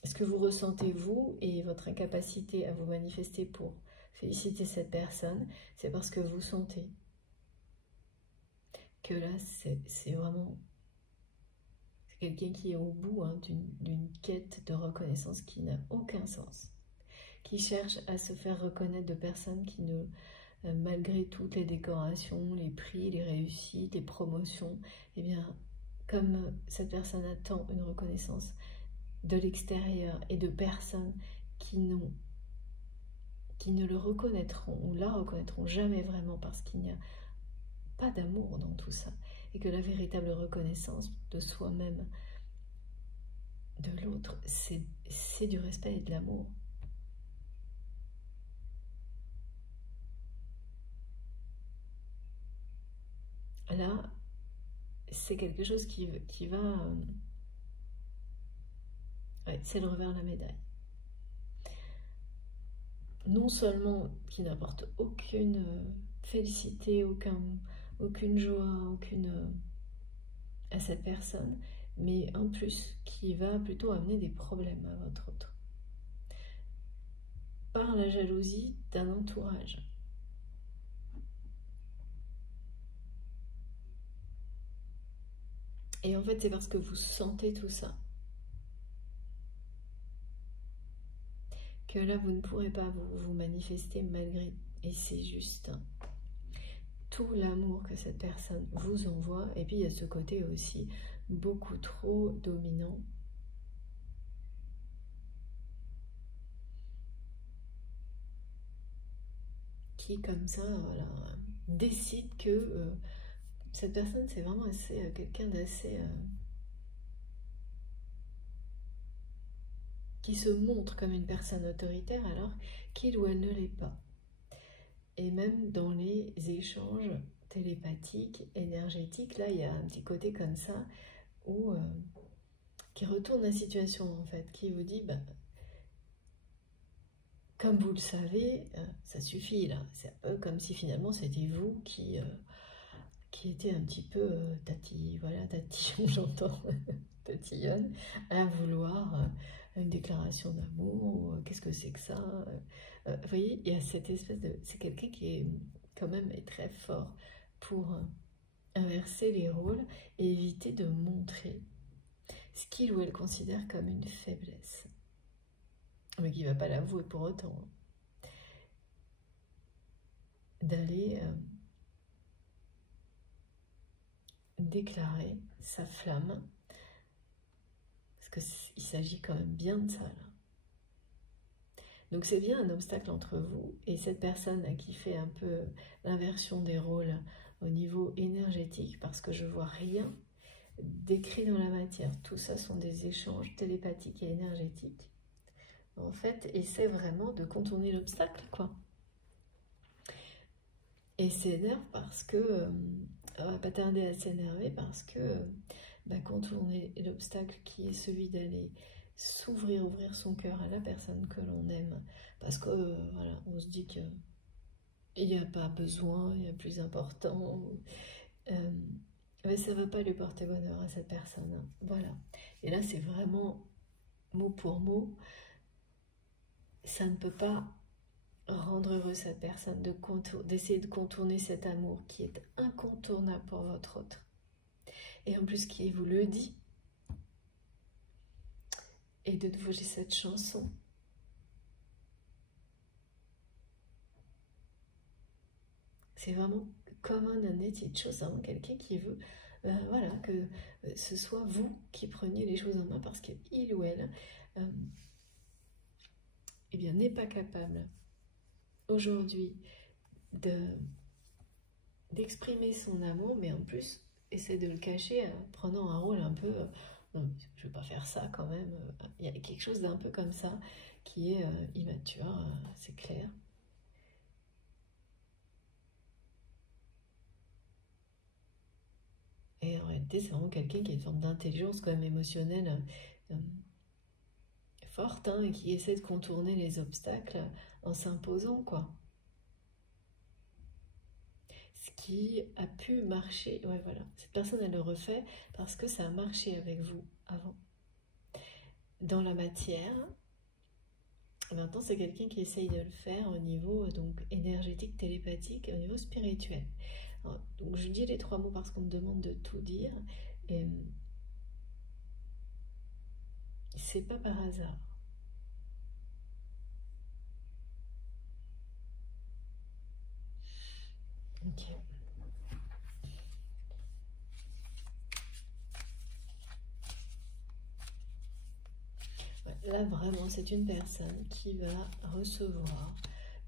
ce que vous ressentez, vous, et votre incapacité à vous manifester pour féliciter cette personne, c'est parce que vous sentez que là, c'est vraiment... C'est quelqu'un qui est au bout hein, d'une quête de reconnaissance qui n'a aucun sens, qui cherche à se faire reconnaître de personnes qui ne... malgré toutes les décorations, les prix, les réussites, les promotions, eh bien, comme cette personne attend une reconnaissance de l'extérieur et de personnes qui ne le reconnaîtront ou la reconnaîtront jamais vraiment parce qu'il n'y a pas d'amour dans tout ça et que la véritable reconnaissance de soi-même, de l'autre, c'est du respect et de l'amour. Là, c'est quelque chose qui va... ouais, c'est le revers de la médaille. Non seulement qui n'apporte aucune félicité, aucune joie, à cette personne, mais en plus qui va plutôt amener des problèmes à votre autre. Par la jalousie d'un entourage. Et en fait, c'est parce que vous sentez tout ça que là, vous ne pourrez pas vous manifester malgré. Et c'est juste tout l'amour que cette personne vous envoie. Et puis, il y a ce côté aussi beaucoup trop dominant. Qui, comme ça, voilà, décide que cette personne, c'est vraiment quelqu'un d'assez... qui se montre comme une personne autoritaire alors qu'il ou elle ne l'est pas. Et même dans les échanges télépathiques, énergétiques, là il y a un petit côté comme ça où qui retourne la situation en fait, qui vous dit bah, comme vous le savez, ça suffit là. C'est un peu comme si finalement c'était vous qui était un petit peu tatillon, j'entends, tatillonne, à vouloir une déclaration d'amour, qu'est-ce que c'est que ça vous voyez, il y a cette espèce de... C'est quelqu'un qui est quand même très fort pour inverser les rôles et éviter de montrer ce qu'il ou elle considère comme une faiblesse. Mais qui ne va pas l'avouer pour autant. D'aller... déclarer sa flamme, parce qu'il s'agit quand même bien de ça là. Donc c'est bien un obstacle entre vous et cette personne qui fait un peu l'inversion des rôles au niveau énergétique, parce que je vois rien d'écrit dans la matière. Tout ça sont des échanges télépathiques et énergétiques. En fait, essaie vraiment de contourner l'obstacle, quoi. Et s'énerve parce que... on va pas tarder à s'énerver parce que contourner l'obstacle qui est celui d'aller ouvrir son cœur à la personne que l'on aime, parce que voilà, on se dit que il n'y a pas besoin, il y a plus important, mais ça va pas lui porter bonheur à cette personne, hein. Voilà. Et là c'est vraiment mot pour mot, ça ne peut pas rendre heureux cette personne, d'essayer de contourner cet amour qui est incontournable pour votre autre. Et en plus qui vous le dit. Et de vous jouer cette chanson. C'est vraiment comme un honnête chose, hein, quelqu'un qui veut voilà, que ce soit vous qui preniez les choses en main parce qu'il ou elle eh bien, n'est pas capable aujourd'hui d'exprimer son amour, mais en plus essaie de le cacher en prenant un rôle un peu non, je ne vais pas faire ça quand même. Il y a quelque chose d'un peu comme ça qui est immature, c'est clair. Et en réalité, c'est vraiment quelqu'un qui a une forme d'intelligence quand même émotionnelle forte, hein, et qui essaie de contourner les obstacles en s'imposant, quoi. Ce qui a pu marcher, ouais voilà, cette personne elle le refait parce que ça a marché avec vous avant. Dans la matière, maintenant c'est quelqu'un qui essaye de le faire au niveau donc énergétique, télépathique, au niveau spirituel. Alors, donc je dis les 3 mots parce qu'on me demande de tout dire. Et c'est pas par hasard. Ok. Là, vraiment, c'est une personne qui va recevoir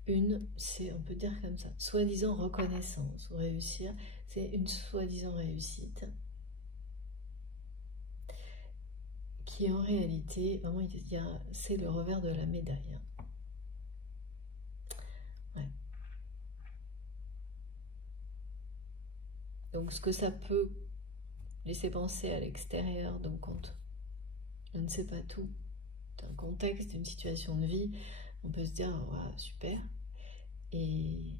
on peut dire comme ça, soi-disant reconnaissance ou réussir. C'est une soi-disant réussite qui, en réalité, vraiment, c'est le revers de la médaille. Ouais. Donc, ce que ça peut laisser penser à l'extérieur, donc quand on ne sait pas tout d'un contexte, d'une situation de vie, on peut se dire wow, super, et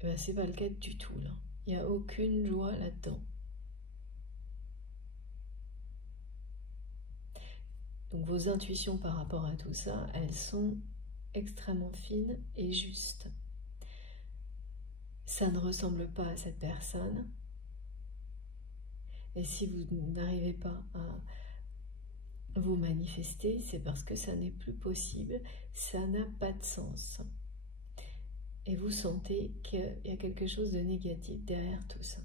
ben, c'est pas le cas du tout là. Il n'y a aucune joie là-dedans. Donc vos intuitions par rapport à tout ça, elles sont extrêmement fines et justes. Ça ne ressemble pas à cette personne. Et si vous n'arrivez pas à vous manifester, c'est parce que ça n'est plus possible, ça n'a pas de sens. Et vous sentez qu'il y a quelque chose de négatif derrière tout ça.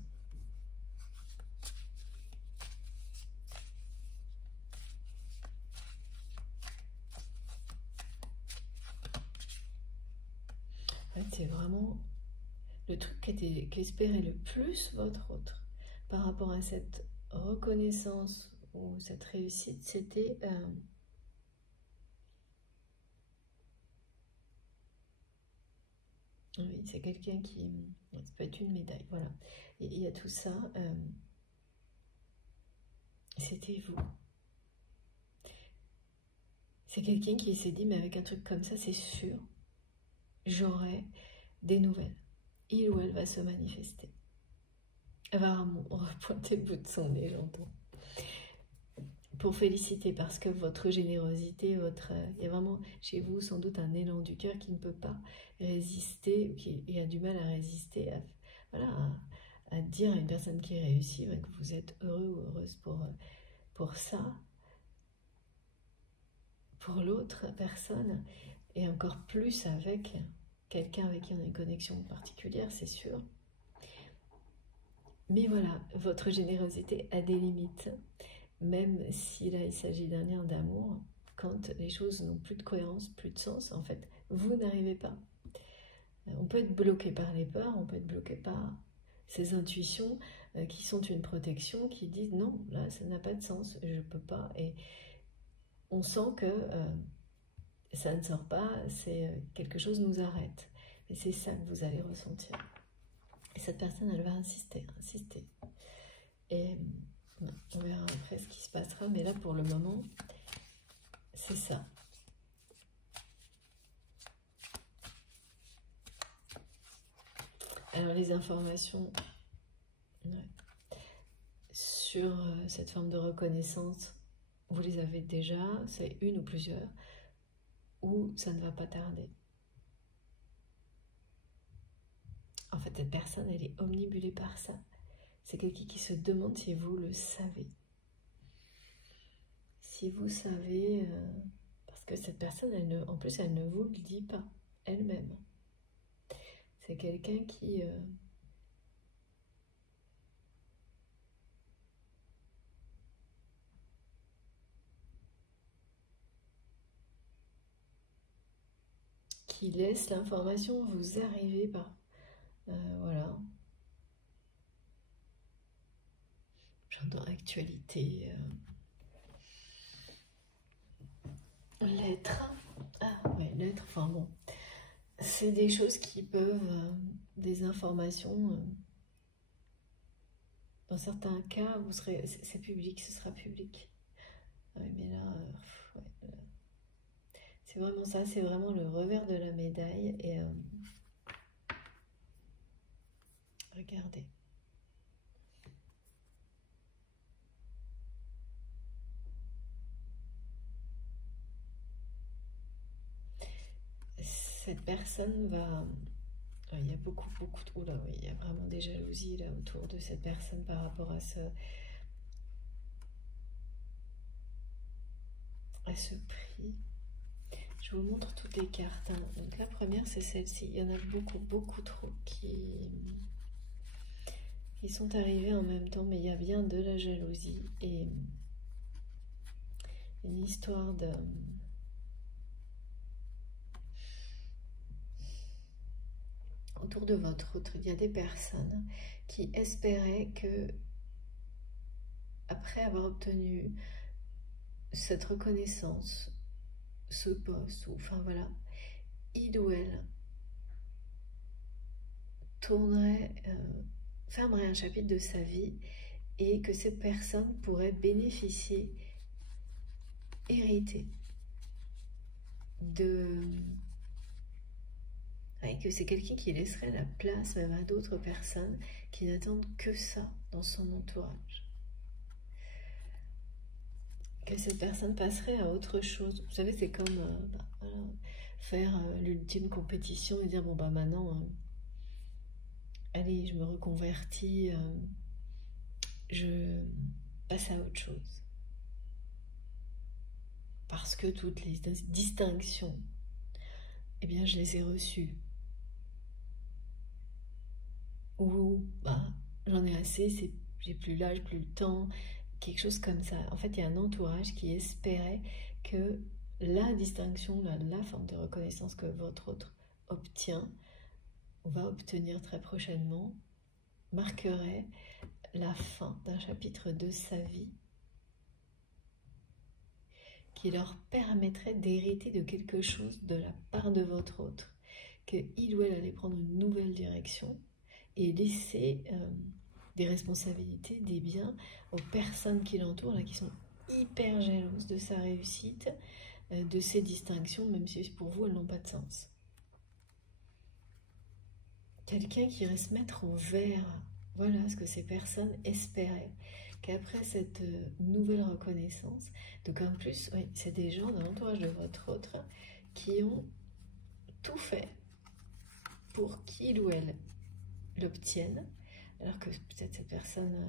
En fait, c'est vraiment le truc qu'espérait le plus votre autre par rapport à cette reconnaissance ou cette réussite, c'était oui, c'est quelqu'un qui... Ça peut être une médaille, voilà. Et il y a tout ça, c'était vous. C'est quelqu'un qui s'est dit, mais avec un truc comme ça, c'est sûr, j'aurai des nouvelles. Il ou elle va se manifester. Elle va repointer le bout de son nez, j'entends. Pour féliciter, parce que votre générosité, il y a vraiment chez vous sans doute un élan du cœur qui ne peut pas résister, qui a du mal à résister à dire à une personne qui réussit que vous êtes heureux ou heureuse pour ça, pour l'autre personne, et encore plus avec quelqu'un avec qui on a une connexion particulière, c'est sûr. Mais voilà, votre générosité a des limites. Même si là il s'agit d'un lien d'amour, quand les choses n'ont plus de cohérence, plus de sens, en fait, vous n'arrivez pas. On peut être bloqué par les peurs, on peut être bloqué par ces intuitions qui sont une protection, qui disent non, là ça n'a pas de sens, je ne peux pas. Et on sent que ça ne sort pas, c'est quelque chose nous arrête. Et c'est ça que vous allez ressentir. Et cette personne, elle va insister. Et on verra après ce qui se passera, mais là pour le moment, c'est ça. Alors les informations sur cette forme de reconnaissance, vous les avez déjà, c'est une ou plusieurs, ou ça ne va pas tarder. En fait, cette personne, elle est omnibulée par ça. C'est quelqu'un qui se demande si vous le savez. Si vous savez, parce que cette personne, en plus, elle ne vous le dit pas elle-même. C'est quelqu'un qui laisse l'information vous arriver par... voilà. J'entends actualité. Lettres. Ah ouais, lettres, enfin bon. C'est des choses qui peuvent... des informations... dans certains cas, vous serez... c'est public, ce sera public. Ouais, mais là... ouais, c'est vraiment ça, c'est vraiment le revers de la médaille. Et... regardez. Cette personne va il y a beaucoup de... Oula, oui, il y a vraiment des jalousies là autour de cette personne par rapport à ce prix. Je vous montre toutes les cartes. Hein. Donc la première, c'est celle-ci. Il y en a beaucoup trop qui sont arrivés en même temps, mais il y a bien de la jalousie et une histoire de... Autour de votre autre, il y a des personnes qui espéraient que, après avoir obtenu cette reconnaissance, ce poste, ou enfin voilà, il ou elle tournerait, fermerait un chapitre de sa vie et que ces personnes pourraient bénéficier, hériter de... Et que c'est quelqu'un qui laisserait la place même à d'autres personnes qui n'attendent que ça dans son entourage. Que cette personne passerait à autre chose. Vous savez, c'est comme voilà, faire l'ultime compétition et dire, bon bah maintenant, allez, je me reconvertis, je passe à autre chose. Parce que toutes les distinctions, eh bien, je les ai reçues. Ou bah, j'en ai assez, j'ai plus l'âge, plus le temps, quelque chose comme ça. En fait, il y a un entourage qui espérait que la distinction, la forme de reconnaissance que votre autre obtient, ou va obtenir très prochainement, marquerait la fin d'un chapitre de sa vie qui leur permettrait d'hériter de quelque chose de la part de votre autre, qu'il ou elle allait prendre une nouvelle direction et laisser des responsabilités, des biens aux personnes qui l'entourent, là, qui sont hyper jalouses de sa réussite, de ses distinctions, même si pour vous, elles n'ont pas de sens. Quelqu'un qui irait se mettre au vert, voilà ce que ces personnes espéraient, qu'après cette nouvelle reconnaissance, donc en plus, oui, c'est des gens dans l'entourage de votre autre qui ont tout fait pour qu'il ou elle l'obtienne, alors que peut-être cette personne,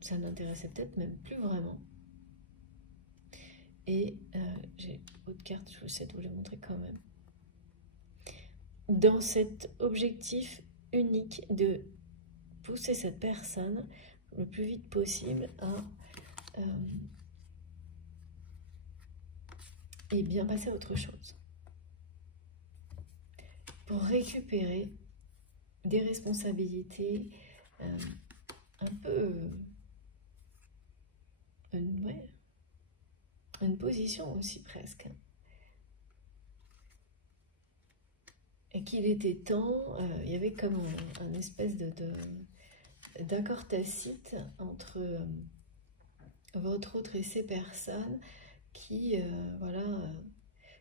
ça n'intéressait peut-être même plus vraiment. Et j'ai autre carte, je vais essayer de vous les montrer quand même. Dans cet objectif unique de pousser cette personne le plus vite possible à et bien passer à autre chose. Pour récupérer des responsabilités un peu... une position aussi presque. Et qu'il était temps, il y avait comme un espèce d'accord tacite entre votre autre et ces personnes qui, voilà,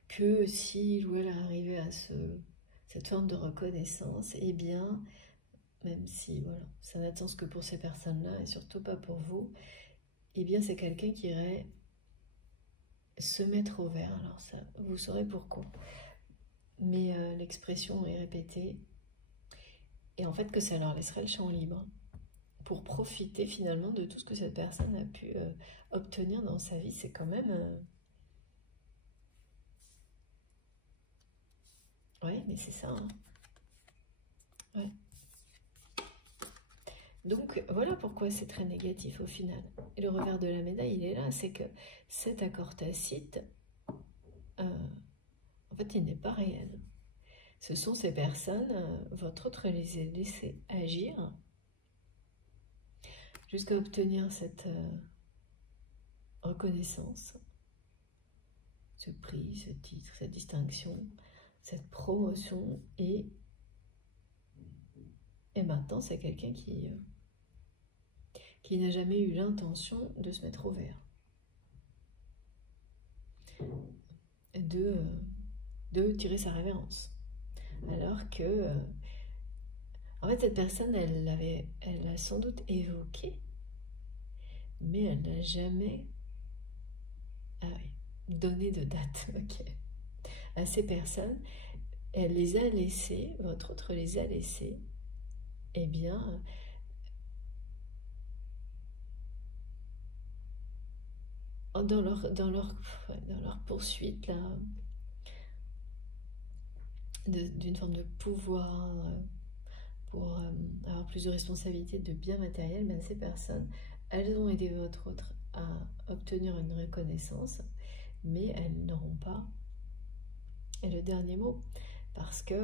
que s'il ou elle arrivait à cette forme de reconnaissance, eh bien, même si voilà, ça n'a de sens que pour ces personnes-là et surtout pas pour vous, eh bien c'est quelqu'un qui irait se mettre au vert. Alors ça, vous saurez pourquoi. Mais l'expression est répétée. Et en fait que ça leur laisserait le champ libre pour profiter finalement de tout ce que cette personne a pu obtenir dans sa vie. C'est quand même... Ouais, mais c'est ça. Hein. Ouais. Donc voilà pourquoi c'est très négatif au final. Et le revers de la médaille, il est là, c'est que cet accord tacite, en fait, il n'est pas réel. Ce sont ces personnes, votre autre les a laissées agir jusqu'à obtenir cette reconnaissance, ce prix, ce titre, cette distinction, cette promotion, et maintenant c'est quelqu'un qui n'a jamais eu l'intention de se mettre au vert, de tirer sa révérence, alors que en fait cette personne elle a sans doute évoqué, mais elle n'a jamais donné de date à ces personnes, elle les a laissés, votre autre les a laissés, eh bien, dans leur poursuite là, d'une forme de pouvoir, pour avoir plus de responsabilités, de biens matériels, ben ces personnes, elles ont aidé votre autre à obtenir une reconnaissance, mais elles n'auront pas le dernier mot, parce que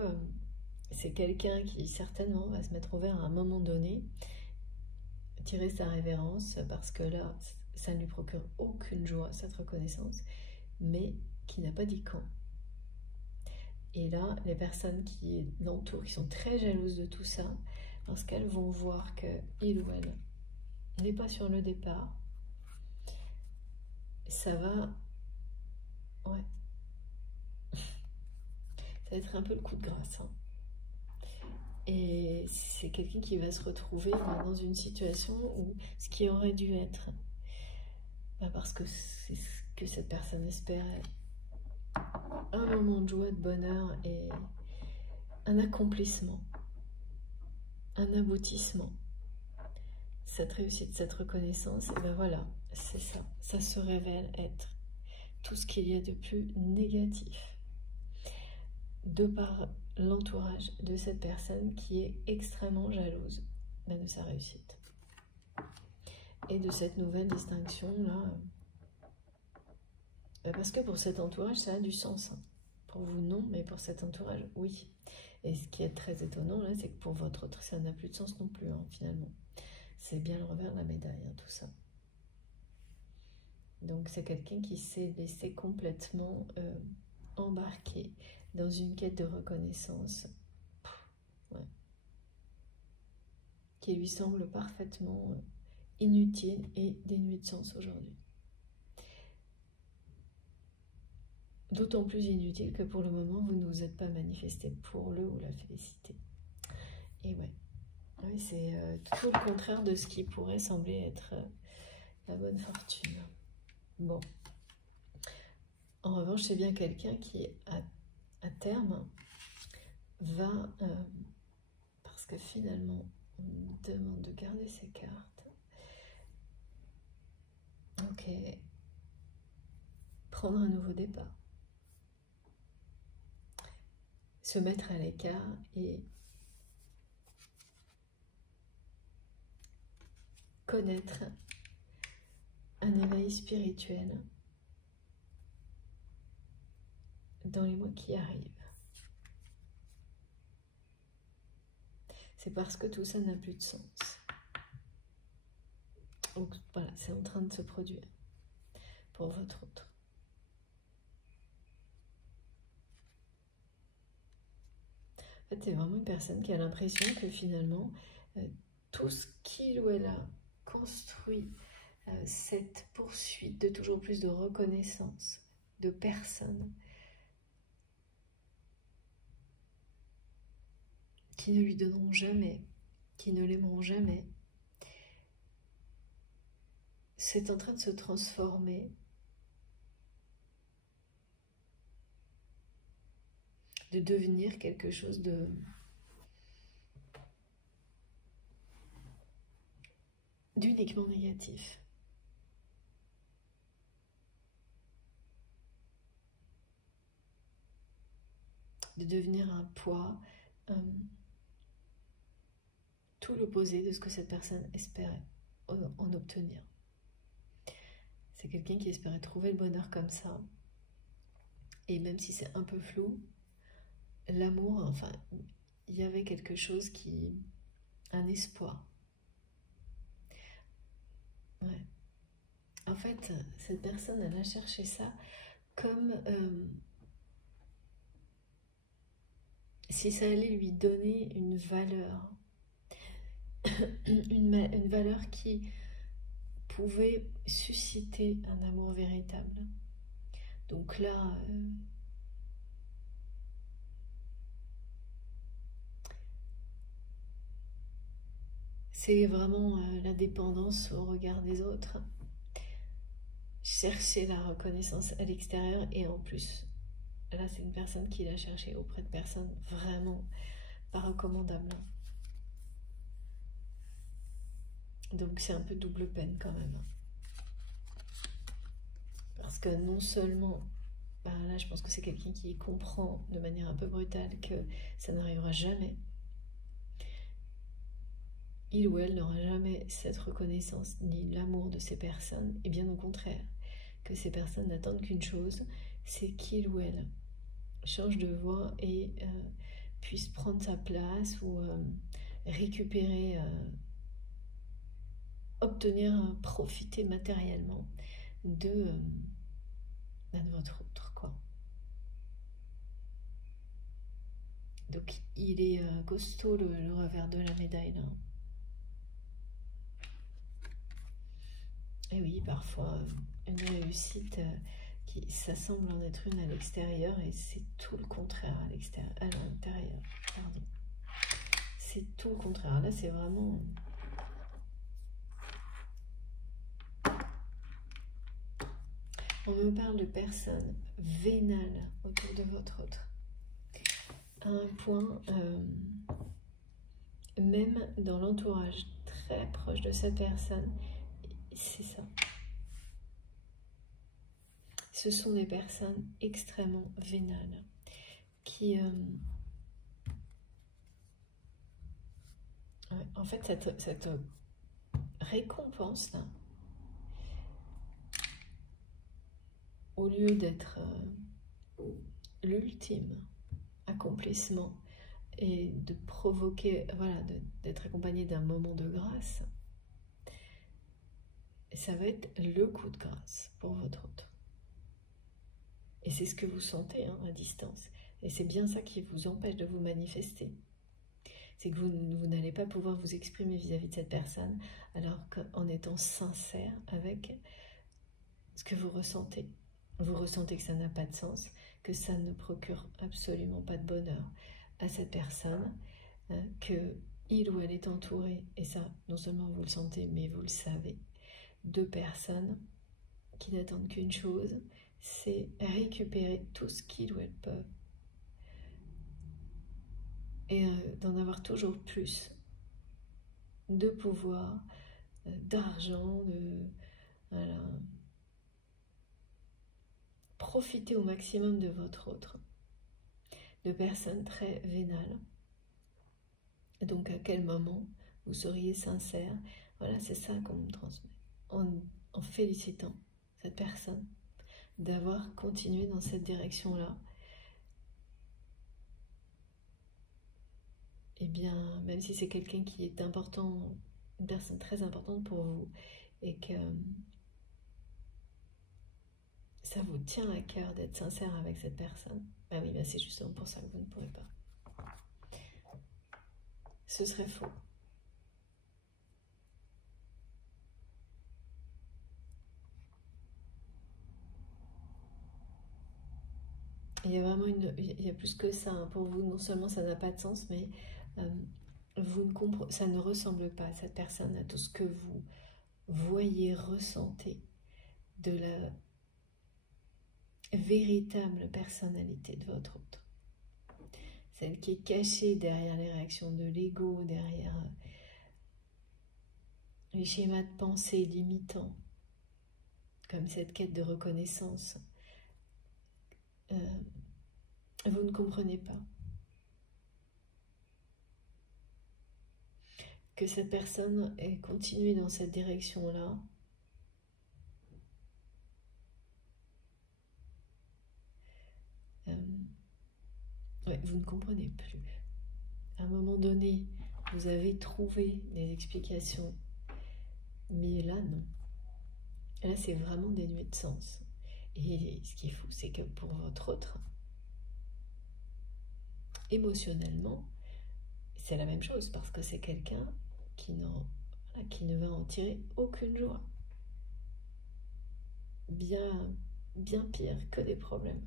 c'est quelqu'un qui certainement va se mettre au vert à un moment donné, tirer sa révérence, parce que là, ça ne lui procure aucune joie, cette reconnaissance, mais qui n'a pas dit quand. Et là, les personnes qui l'entourent, qui sont très jalouses de tout ça, parce qu'elles vont voir que il ou elle n'est pas sur le départ, ça va... Ouais. Ça va être un peu le coup de grâce. Hein. Et c'est quelqu'un qui va se retrouver dans une situation où ce qui aurait dû être, parce que c'est ce que cette personne espérait, un moment de joie, de bonheur et un accomplissement, un aboutissement, cette réussite, cette reconnaissance, et ben voilà, c'est ça. Ça se révèle être tout ce qu'il y a de plus négatif de par l'entourage de cette personne qui est extrêmement jalouse de sa réussite. Et de cette nouvelle distinction-là, parce que pour cet entourage, ça a du sens. Pour vous, non, mais pour cet entourage, oui. Et ce qui est très étonnant, là, c'est que pour votre autre, ça n'a plus de sens non plus, hein, finalement. C'est bien le revers de la médaille, hein, tout ça. Donc c'est quelqu'un qui s'est laissé complètement embarquer dans une quête de reconnaissance ouais, qui lui semble parfaitement inutile et dénuée de sens aujourd'hui. D'autant plus inutile que pour le moment, vous ne vous êtes pas manifesté pour le ou la félicité. Et ouais, oui, c'est tout le contraire de ce qui pourrait sembler être la bonne fortune. Bon. En revanche, c'est bien quelqu'un qui, à terme, va... parce que finalement, on me demande de garder ses cartes. Ok. Prendre un nouveau départ. Se mettre à l'écart et connaître un éveil spirituel dans les mois qui arrivent. C'est parce que tout ça n'a plus de sens. Donc voilà, c'est en train de se produire pour votre autre. En fait, c'est vraiment une personne qui a l'impression que finalement, tout ce qu'il ou elle a construit, cette poursuite de toujours plus de reconnaissance de personnes qui ne lui donneront jamais, qui ne l'aimeront jamais, c'est en train de se transformer de devenir quelque chose d'uniquement négatif. De devenir un poids, tout l'opposé de ce que cette personne espérait en obtenir. C'est quelqu'un qui espérait trouver le bonheur comme ça. Et même si c'est un peu flou, l'amour, enfin, il y avait quelque chose qui... un espoir. Ouais. En fait, cette personne, elle a cherché ça comme si ça allait lui donner une valeur. une valeur qui pouvait susciter un amour véritable. Donc là, c'est vraiment la dépendance au regard des autres. Chercher la reconnaissance à l'extérieur et en plus Là, c'est une personne qui l'a cherché auprès de personnes vraiment pas recommandables. Donc c'est un peu double peine quand même. Parce que non seulement, là je pense que c'est quelqu'un qui comprend de manière un peu brutale que ça n'arrivera jamais. Il ou elle n'aura jamais cette reconnaissance ni l'amour de ces personnes. Et bien au contraire, que ces personnes n'attendent qu'une chose, c'est qu'il ou elle change de voie et puisse prendre sa place ou récupérer, obtenir, profiter matériellement de votre autre, quoi. Donc il est costaud le revers de la médaille là. Et oui, parfois une réussite ça semble en être une à l'extérieur et c'est tout le contraire à l'intérieur. Pardon. C'est tout le contraire. Là, c'est vraiment... On me parle de personnes vénales autour de votre autre. À un point, même dans l'entourage très proche de cette personne, c'est ça. Ce sont des personnes extrêmement vénales qui... en fait, cette récompense là, au lieu d'être l'ultime accomplissement et de provoquer, voilà, d'être accompagné d'un moment de grâce, ça va être le coup de grâce pour votre autre. Et c'est ce que vous sentez à distance. Et c'est bien ça qui vous empêche de vous manifester. C'est que vous n'allez pas pouvoir vous exprimer vis-à-vis de cette personne alors qu'en étant sincère avec ce que vous ressentez. Vous ressentez que ça n'a pas de sens, que ça ne procure absolument pas de bonheur à cette personne, que il ou elle est entouré, et ça, non seulement vous le sentez, mais vous le savez, de personnes qui n'attendent qu'une chose, c'est récupérer tout ce qu'ils ou elles peuvent. Et d'en avoir toujours plus, de pouvoir, d'argent, voilà, profiter au maximum de votre autre, de personnes très vénales. Donc à quel moment vous seriez sincère? Voilà, c'est ça qu'on me transmet, en félicitant cette personne d'avoir continué dans cette direction-là. Et bien, même si c'est quelqu'un qui est important, une personne très importante pour vous, et que ça vous tient à cœur d'être sincère avec cette personne, bah oui, bah c'est justement pour ça que vous ne pourrez pas. Ce serait faux. Il y a vraiment il y a plus que ça pour vous. Non seulement ça n'a pas de sens, mais ça ne ressemble pas, cette personne, à tout ce que vous voyez, ressentez de la véritable personnalité de votre autre. Celle qui est cachée derrière les réactions de l'ego, derrière les schémas de pensée limitants, comme cette quête de reconnaissance. Vous ne comprenez pas que cette personne ait continué dans cette direction-là. Ouais, vous ne comprenez plus. À un moment donné, vous avez trouvé des explications, mais là, non. Là, c'est vraiment dénué de sens. Et ce qui est fou, c'est que pour votre autre, émotionnellement, c'est la même chose, parce que c'est quelqu'un qui ne va en tirer aucune joie. Bien pire que des problèmes.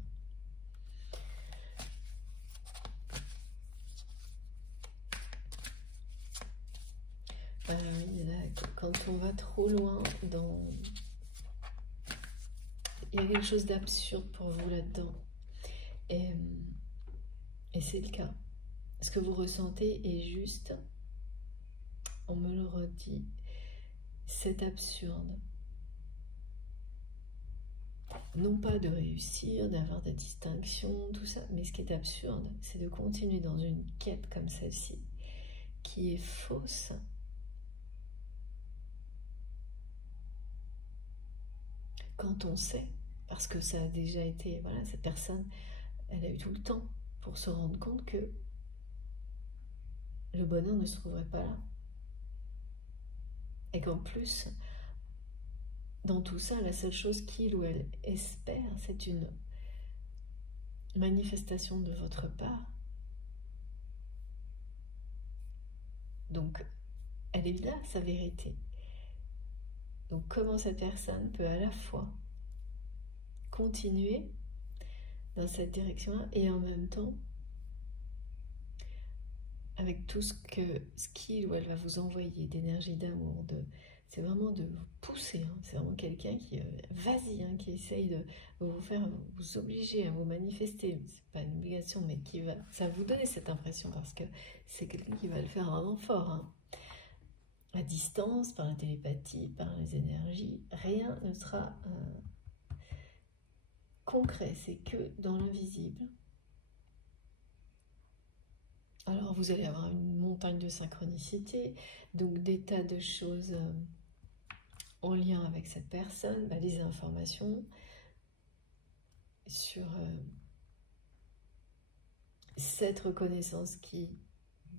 Quand on va trop loin dans... Il y a quelque chose d'absurde pour vous là-dedans. Et, et c'est le cas. Ce que vous ressentez est juste, on me le redit, c'est absurde. Non pas de réussir, d'avoir des distinctions, tout ça, mais ce qui est absurde, c'est de continuer dans une quête comme celle-ci, qui est fausse. Quand on sait, parce que ça a déjà été, voilà, cette personne, elle a eu tout le temps pour se rendre compte que le bonheur ne se trouverait pas là. Et qu'en plus, dans tout ça, la seule chose qu'il ou elle espère, c'est une manifestation de votre part. Donc, elle est là, sa vérité. Donc, comment cette personne peut à la fois continuer dans cette direction-là et en même temps, avec tout ce qu'il ou elle va vous envoyer d'énergie, d'amour, c'est vraiment de vous pousser, hein. C'est vraiment quelqu'un qui, vas-y, hein, qui essaye de vous faire, vous obliger à vous manifester. C'est pas une obligation, mais qui va, ça va vous donner cette impression parce que c'est quelqu'un qui va le faire vraiment fort, hein. À distance, par la télépathie, par les énergies, rien ne sera concret, c'est que dans l'invisible. Alors vous allez avoir une montagne de synchronicité, donc des tas de choses en lien avec cette personne, des informations sur cette reconnaissance qui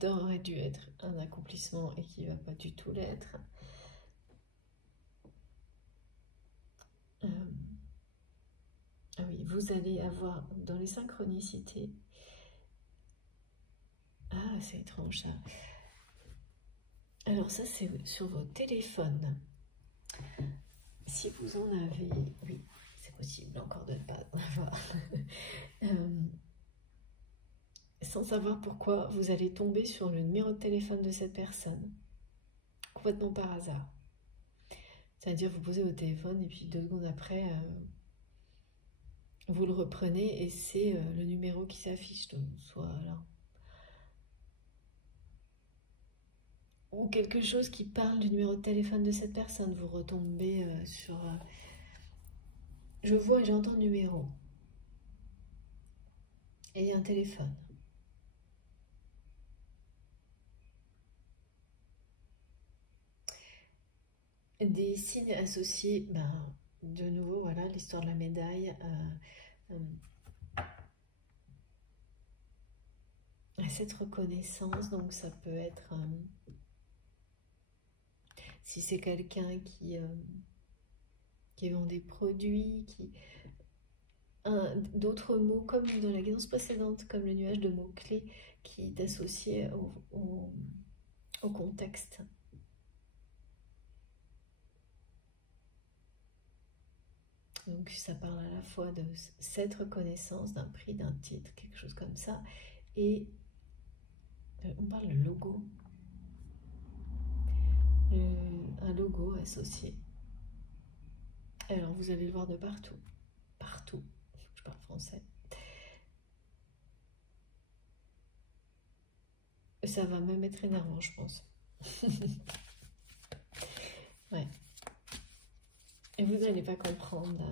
aurait dû être un accomplissement et qui ne va pas du tout l'être. Ah oui, vous allez avoir dans les synchronicités. Ah, c'est étrange ça. Alors ça, c'est sur vos téléphones. Si vous en avez, oui, c'est possible encore de ne pas en avoir. Sans savoir pourquoi, vous allez tomber sur le numéro de téléphone de cette personne, complètement par hasard. C'est-à-dire, vous posez votre téléphone et puis 2 secondes après, vous le reprenez et c'est le numéro qui s'affiche, donc soit là. Ou quelque chose qui parle du numéro de téléphone de cette personne, vous retombez sur... je vois, j'entends le numéro. Et un téléphone. Des signes associés, de nouveau, voilà, l'histoire de la médaille, à cette reconnaissance, donc ça peut être, si c'est quelqu'un qui vend des produits, d'autres mots, comme dans la guidance précédente, comme le nuage de mots-clés qui est associé au contexte. Donc ça parle à la fois de cette reconnaissance, d'un prix, d'un titre, quelque chose comme ça, et on parle de logo, un logo associé. Alors vous allez le voir de partout, partout, je parle français. Ça va même être énervant, je pense. Ouais. Et vous n'allez pas comprendre.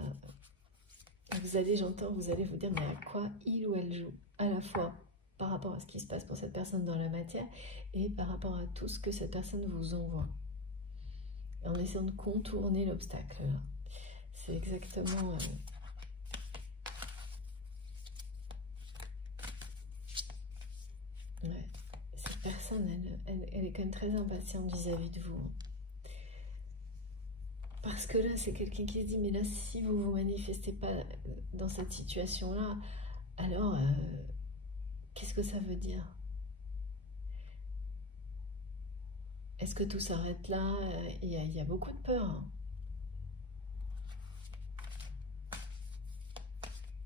Vous allez, j'entends, vous allez vous dire, mais à quoi il ou elle joue, à la fois par rapport à ce qui se passe pour cette personne dans la matière et par rapport à tout ce que cette personne vous envoie. En essayant de contourner l'obstacle. C'est exactement... ouais. Cette personne, elle est quand même très impatiente vis-à-vis de vous. Parce que là, c'est quelqu'un qui se dit, mais là, si vous ne vous manifestez pas dans cette situation-là, alors, qu'est-ce que ça veut dire? Est-ce que tout s'arrête là? Il y a beaucoup de peur. Hein.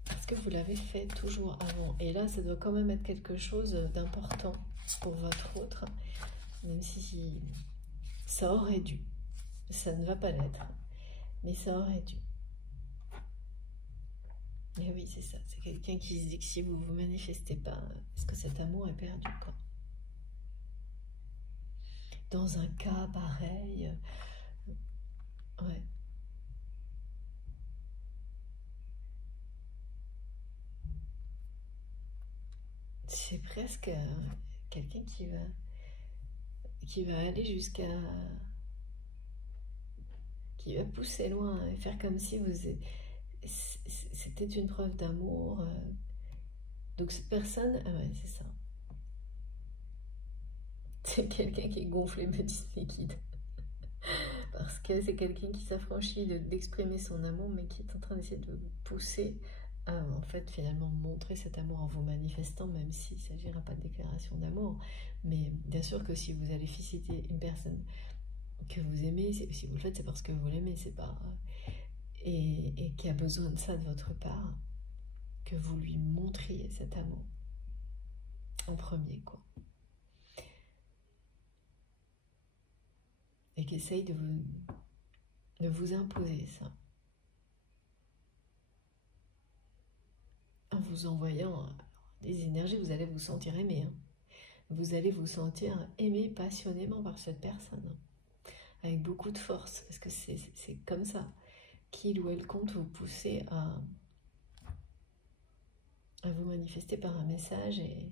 Parce que vous l'avez fait toujours avant. Et là, ça doit quand même être quelque chose d'important pour votre autre. Même si ça aurait dû. Ça ne va pas l'être. Mais ça aurait dû. Et oui, c'est ça. C'est quelqu'un qui se dit que si vous ne vous manifestez pas, est-ce que cet amour est perdu, quoi. Dans un cas pareil, ouais. C'est presque quelqu'un qui va aller jusqu'à... qui va pousser loin et faire comme si c'était une preuve d'amour. Donc cette personne, ah ouais, c'est ça. C'est quelqu'un qui est gonflé me dit liquide. Parce que c'est quelqu'un qui s'affranchit d'exprimer son amour, mais qui est en train d'essayer de pousser à, en fait, finalement, montrer cet amour en vous manifestant, même s'il ne s'agira pas de déclaration d'amour. Mais bien sûr que si vous allez féliciter une personne que vous aimez, si vous le faites, c'est parce que vous l'aimez, c'est pas... Et qui a besoin de ça de votre part, que vous lui montriez cet amour en premier, quoi. Et qui essaye de vous imposer ça. En vous envoyant des énergies, vous allez vous sentir aimé. Hein. Vous allez vous sentir aimé passionnément par cette personne. Hein. Avec beaucoup de force, parce que c'est comme ça. Qu'il ou elle compte vous pousser à vous manifester par un message et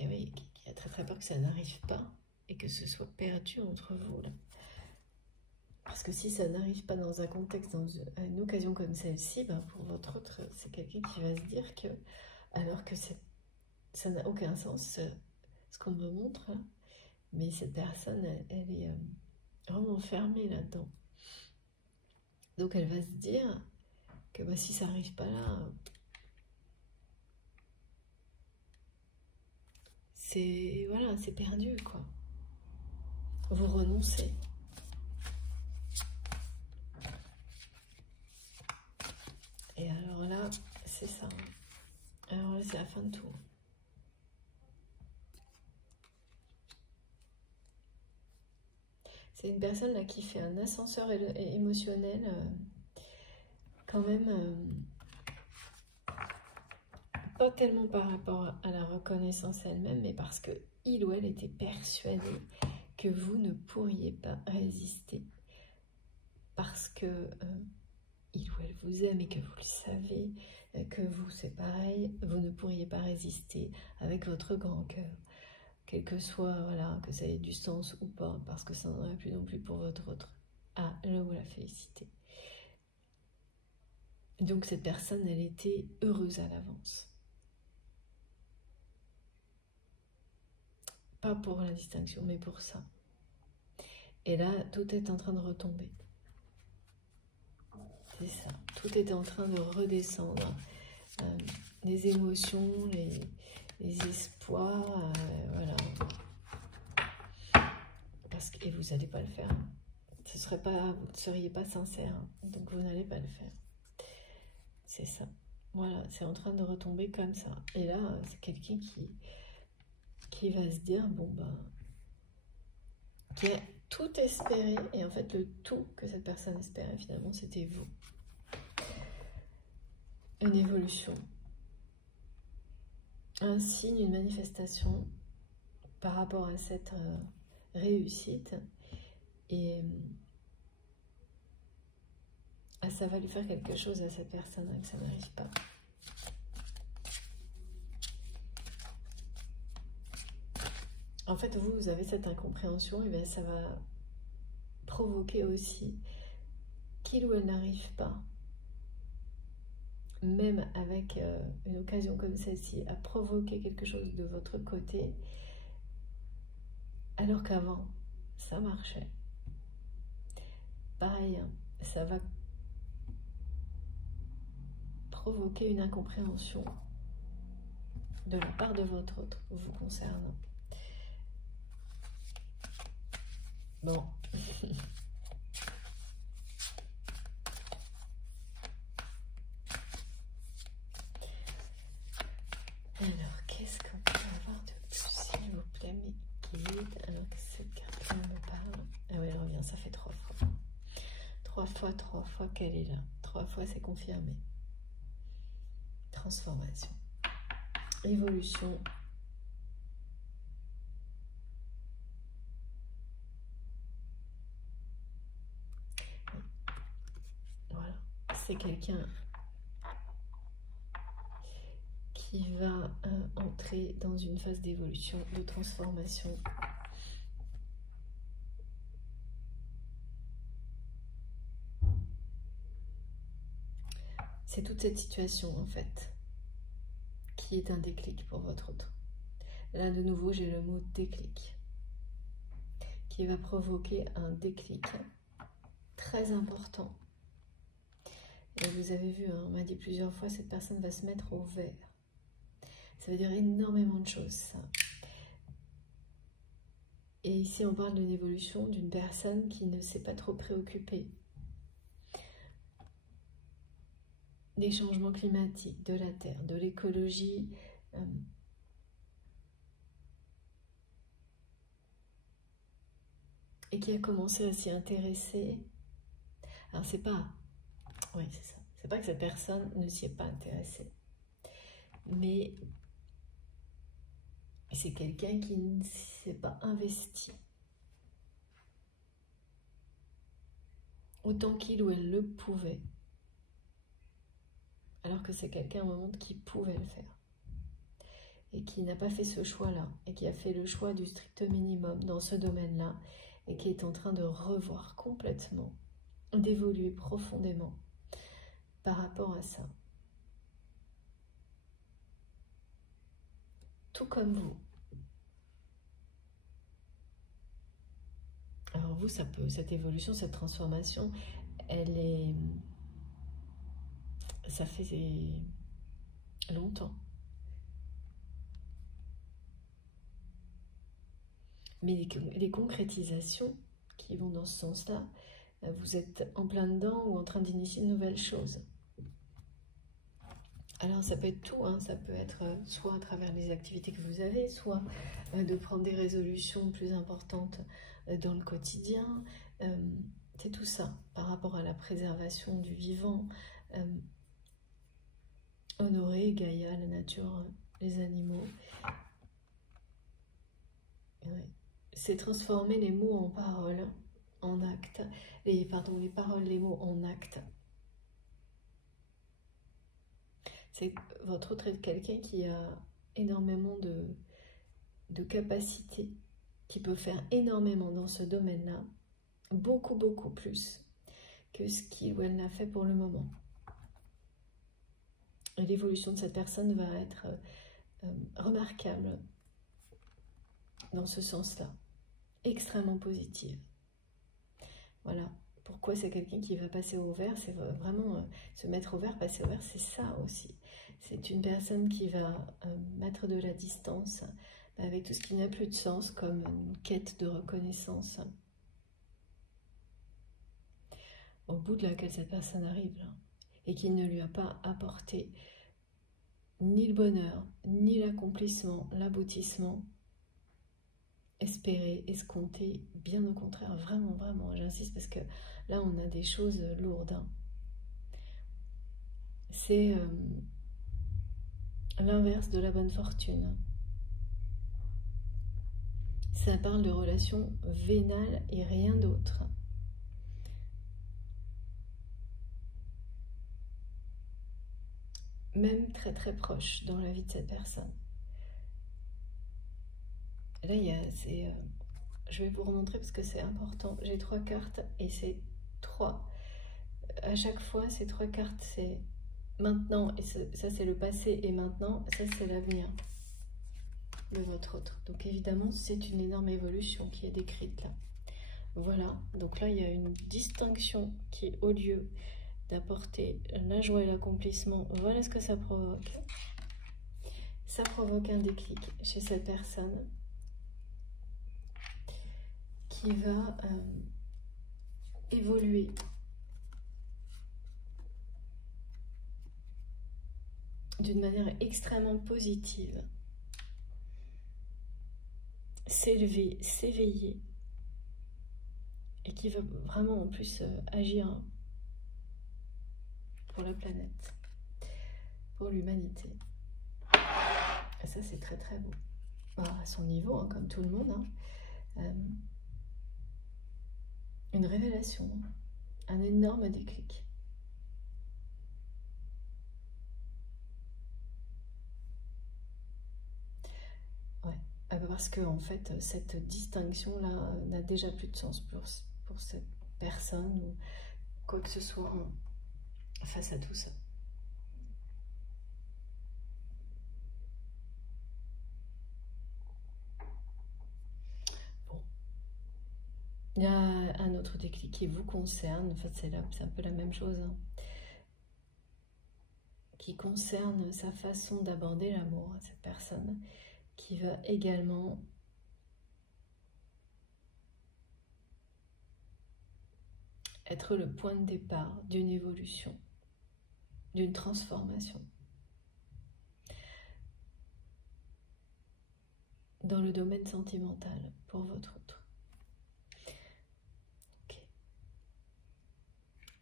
oui, qui a très très peur que ça n'arrive pas et que ce soit perdu entre vous là. Parce que si ça n'arrive pas dans un contexte, dans une occasion comme celle-ci, ben pour votre autre, c'est quelqu'un qui va se dire que, alors que ça n'a aucun sens, ce qu'on me montre, hein, mais cette personne, elle est vraiment fermée là-dedans. Donc elle va se dire que bah, si ça n'arrive pas là, voilà, c'est perdu, quoi. Vous renoncez. Et alors là, c'est ça. Alors là, c'est la fin de tout. C'est une personne là qui fait un ascenseur émotionnel quand même pas tellement par rapport à la reconnaissance elle-même, mais parce que il ou elle était persuadé que vous ne pourriez pas résister. Parce que il ou elle vous aime et que vous le savez, que vous, c'est pareil, vous ne pourriez pas résister avec votre grand cœur. Quel que soit, voilà, que ça ait du sens ou pas, parce que ça n'en aurait plus non plus pour votre autre. Ah, le ou la félicité. Donc cette personne, elle était heureuse à l'avance. Pas pour la distinction, mais pour ça. Et là, tout est en train de retomber. C'est ça. Tout est en train de redescendre. Les émotions, les espoirs, voilà. Parce que, et vous n'allez pas le faire. Vous ne seriez pas sincère. Donc vous n'allez pas le faire. C'est ça. Voilà, c'est en train de retomber comme ça. Et là, c'est quelqu'un qui va se dire, bon ben, qui a tout espéré, et en fait le tout que cette personne espérait finalement c'était vous. Une évolution, un signe, une manifestation par rapport à cette réussite, et ça va lui faire quelque chose à cette personne que ça n'arrive pas. En fait, vous avez cette incompréhension, et bien ça va provoquer aussi qu'il ou elle n'arrive pas, même avec une occasion comme celle-ci, à provoquer quelque chose de votre côté, alors qu'avant, ça marchait. Pareil, hein, ça va provoquer une incompréhension de la part de votre autre vous concernant. Bon. Alors, qu'est-ce qu'on peut avoir de plus, s'il vous plaît, mes guides, alors que cette carte me parle. Ah oui, elle revient, ça fait 3 fois. trois fois qu'elle est là. 3 fois, c'est confirmé. Transformation. Évolution. Voilà. C'est quelqu'un qui va entrer dans une phase d'évolution, de transformation. C'est toute cette situation, en fait, qui est un déclic pour votre autre. Là, de nouveau, j'ai le mot déclic, qui va provoquer un déclic très important. Et vous avez vu, hein, on m'a dit plusieurs fois, cette personne va se mettre au vert. Ça veut dire énormément de choses, ça. Et ici, on parle d'une évolution d'une personne qui ne s'est pas trop préoccupée des changements climatiques, de la Terre, de l'écologie, et qui a commencé à s'y intéresser. Alors, c'est pas... Oui, c'est ça. C'est pas que cette personne ne s'y est pas intéressée. Mais c'est quelqu'un qui ne s'est pas investi autant qu'il ou elle le pouvait. Alors que c'est quelqu'un au moment qui pouvait le faire. Et qui n'a pas fait ce choix-là. Et qui a fait le choix du strict minimum dans ce domaine-là. Et qui est en train de revoir complètement, d'évoluer profondément par rapport à ça. Tout comme vous. Alors vous, ça peut, cette évolution, cette transformation, elle est... Ça fait longtemps. Mais les concrétisations qui vont dans ce sens-là, vous êtes en plein dedans ou en train d'initier de nouvelles choses. Alors ça peut être tout, hein, ça peut être soit à travers les activités que vous avez, soit de prendre des résolutions plus importantes dans le quotidien. C'est tout ça par rapport à la préservation du vivant, honorer Gaïa, la nature, les animaux. Ouais. C'est transformer les mots en paroles, en actes, les paroles, les mots en actes. C'est votre autre est quelqu'un qui a énormément de capacités, qui peut faire énormément dans ce domaine-là, beaucoup plus que ce qu'il ou elle n'a fait pour le moment. L'évolution de cette personne va être remarquable dans ce sens-là, extrêmement positive. Voilà. Pourquoi c'est quelqu'un qui va passer au vert, c'est vraiment se mettre au vert, passer au vert, c'est ça aussi. C'est une personne qui va mettre de la distance avec tout ce qui n'a plus de sens, comme une quête de reconnaissance, au bout de laquelle cette personne arrive, là, et qui ne lui a pas apporté ni le bonheur, ni l'accomplissement, l'aboutissement espéré, escompté, bien au contraire, vraiment, j'insiste parce que là on a des choses lourdes. Hein. C'est l'inverse de la bonne fortune. Ça parle de relations vénales et rien d'autre. Même très proche dans la vie de cette personne. Là, je vais vous remontrer parce que c'est important. J'ai 3 cartes et c'est 3. À chaque fois, ces 3 cartes, c'est maintenant, et ça c'est le passé, et maintenant, ça c'est l'avenir de votre autre. Donc évidemment, c'est une énorme évolution qui est décrite là. Voilà, donc là, il y a une distinction qui, au lieu d'apporter la joie et l'accomplissement, voilà ce que ça provoque. Ça provoque un déclic chez cette personne qui va évoluer d'une manière extrêmement positive, s'élever, s'éveiller et qui veut vraiment en plus agir pour la planète, pour l'humanité. Et ça, c'est très très beau. À son niveau, hein, comme tout le monde. Hein. Une révélation, un énorme déclic. Ouais, parce que en fait, cette distinction-là n'a déjà plus de sens pour cette personne ou quoi que ce soit face à tout ça. Bon. Il y a un autre déclic qui vous concerne, en fait c'est un peu la même chose, hein, qui concerne sa façon d'aborder l'amour, cette personne qui va également être le point de départ d'une évolution, d'une transformation. Dans le domaine sentimental, pour votre autre. Ok.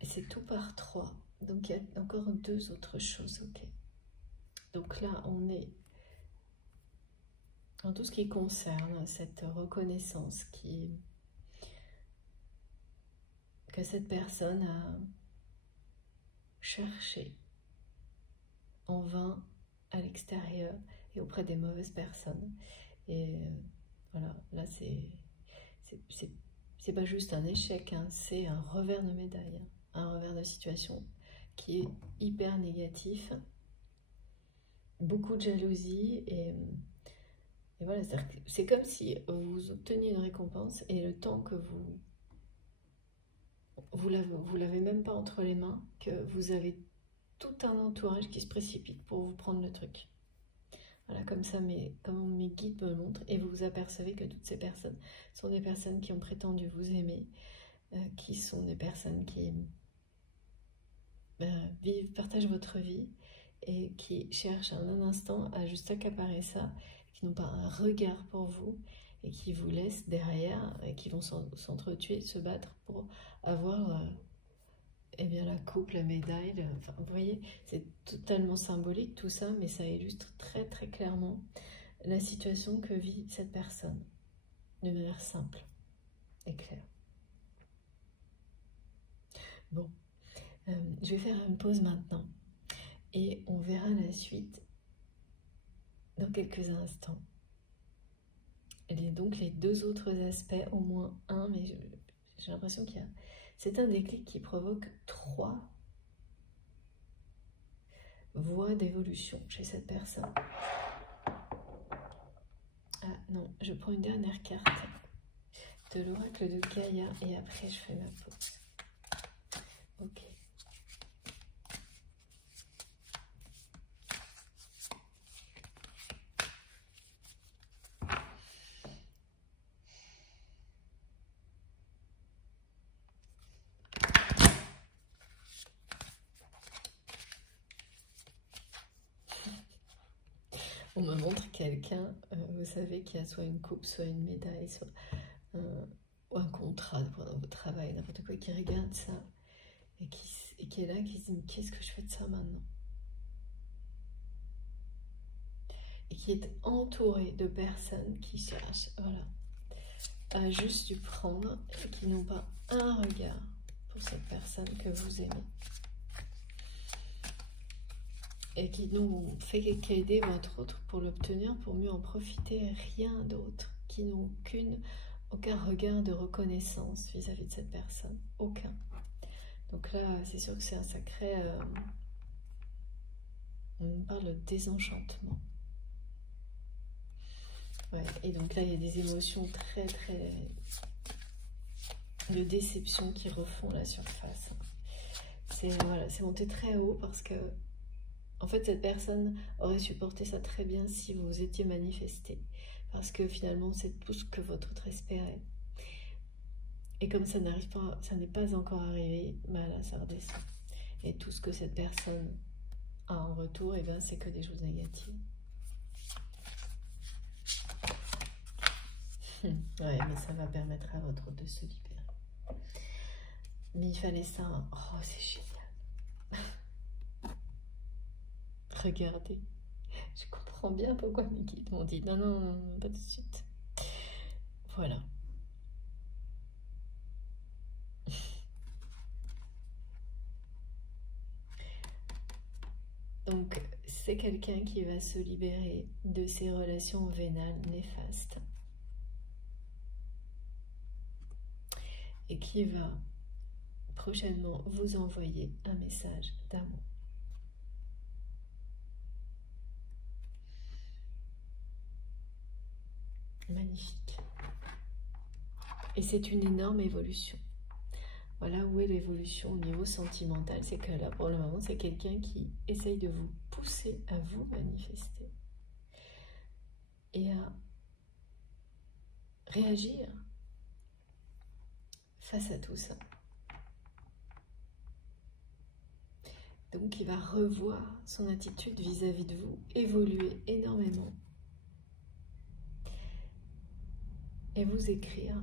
Et c'est tout par 3. Donc il y a encore 2 autres choses. Ok. Donc là, on est dans tout ce qui concerne cette reconnaissance que cette personne a cherché en vain à l'extérieur et auprès des mauvaises personnes. Et voilà, là c'est pas juste un échec, hein, c'est un revers de médaille, un revers de situation qui est hyper négatif, beaucoup de jalousie et voilà, c'est comme si vous obteniez une récompense et le temps que vous l'avez même pas entre les mains, que vous avez tout un entourage qui se précipite pour vous prendre le truc. Voilà, comme ça, comme mes guides me le montrent, et vous vous apercevez que toutes ces personnes sont des personnes qui ont prétendu vous aimer, qui sont des personnes qui partagent votre vie et qui cherchent en un instant à juste accaparer ça, qui n'ont pas un regard pour vous et qui vous laissent derrière et qui vont s'entretuer, se battre pour avoir eh bien, la coupe, la médaille. Enfin, vous voyez, c'est totalement symbolique tout ça, mais ça illustre très très clairement la situation que vit cette personne de manière simple et claire. Bon, je vais faire une pause maintenant et on verra la suite dans quelques instants. Et donc les 2 autres aspects, au moins un, mais j'ai l'impression qu'il y a... C'est un déclic qui provoque 3 voies d'évolution chez cette personne. Ah non, je prends une dernière carte de l'oracle de Gaïa et après je fais ma pause. Ok. On me montre quelqu'un, vous savez, qui a soit une coupe, soit une médaille, soit ou un contrat dans votre travail, n'importe quoi, qui regarde ça et qui est là, qui se dit « qu'est-ce que je fais de ça maintenant ?» Et qui est entouré de personnes qui cherchent, voilà, à juste du prendre et qui n'ont pas un regard pour cette personne que vous aimez. Et qui n'ont fait qu'aider votre autre pour l'obtenir, pour mieux en profiter, rien d'autre, qui n'ont aucun regard de reconnaissance vis-à-vis de cette personne, aucun. Donc là, c'est sûr que c'est un sacré... on parle de désenchantement. Ouais, et donc là, il y a des émotions très, très... de déception qui refont la surface. Voilà, c'est monté très haut parce que en fait, cette personne aurait supporté ça très bien si vous étiez manifesté. Parce que finalement, c'est tout ce que votre autre espérait. Et comme ça n'arrive pas, ça n'est pas encore arrivé, bah là, ça redescend. Et tout ce que cette personne a en retour, eh ben, c'est que des choses négatives. Ouais, mais ça va permettre à votre autre de se libérer. Mais il fallait ça. Hein. Oh, c'est génial. Regardez. Je comprends bien pourquoi mes guides m'ont dit non, non, non, pas tout de suite. Voilà. Donc, c'est quelqu'un qui va se libérer de ses relations vénales néfastes et qui va prochainement vous envoyer un message d'amour. Magnifique. Et c'est une énorme évolution. Voilà où est l'évolution au niveau sentimental. C'est que là, pour le moment, c'est quelqu'un qui essaye de vous pousser à vous manifester et à réagir face à tout ça. Donc, il va revoir son attitude vis-à-vis de vous, évoluer énormément et vous écrire.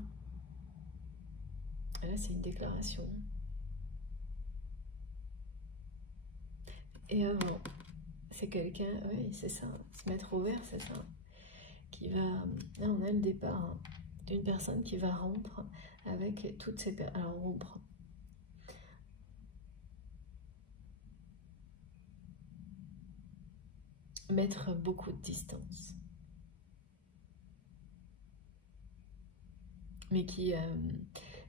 Là, c'est une déclaration. Et avant, c'est quelqu'un, oui, c'est ça, se mettre au vert, c'est ça, qui va, là on a le départ d'une personne qui va rompre avec toutes ces personnes, alors rompre. Mettre beaucoup de distance. Mais qui,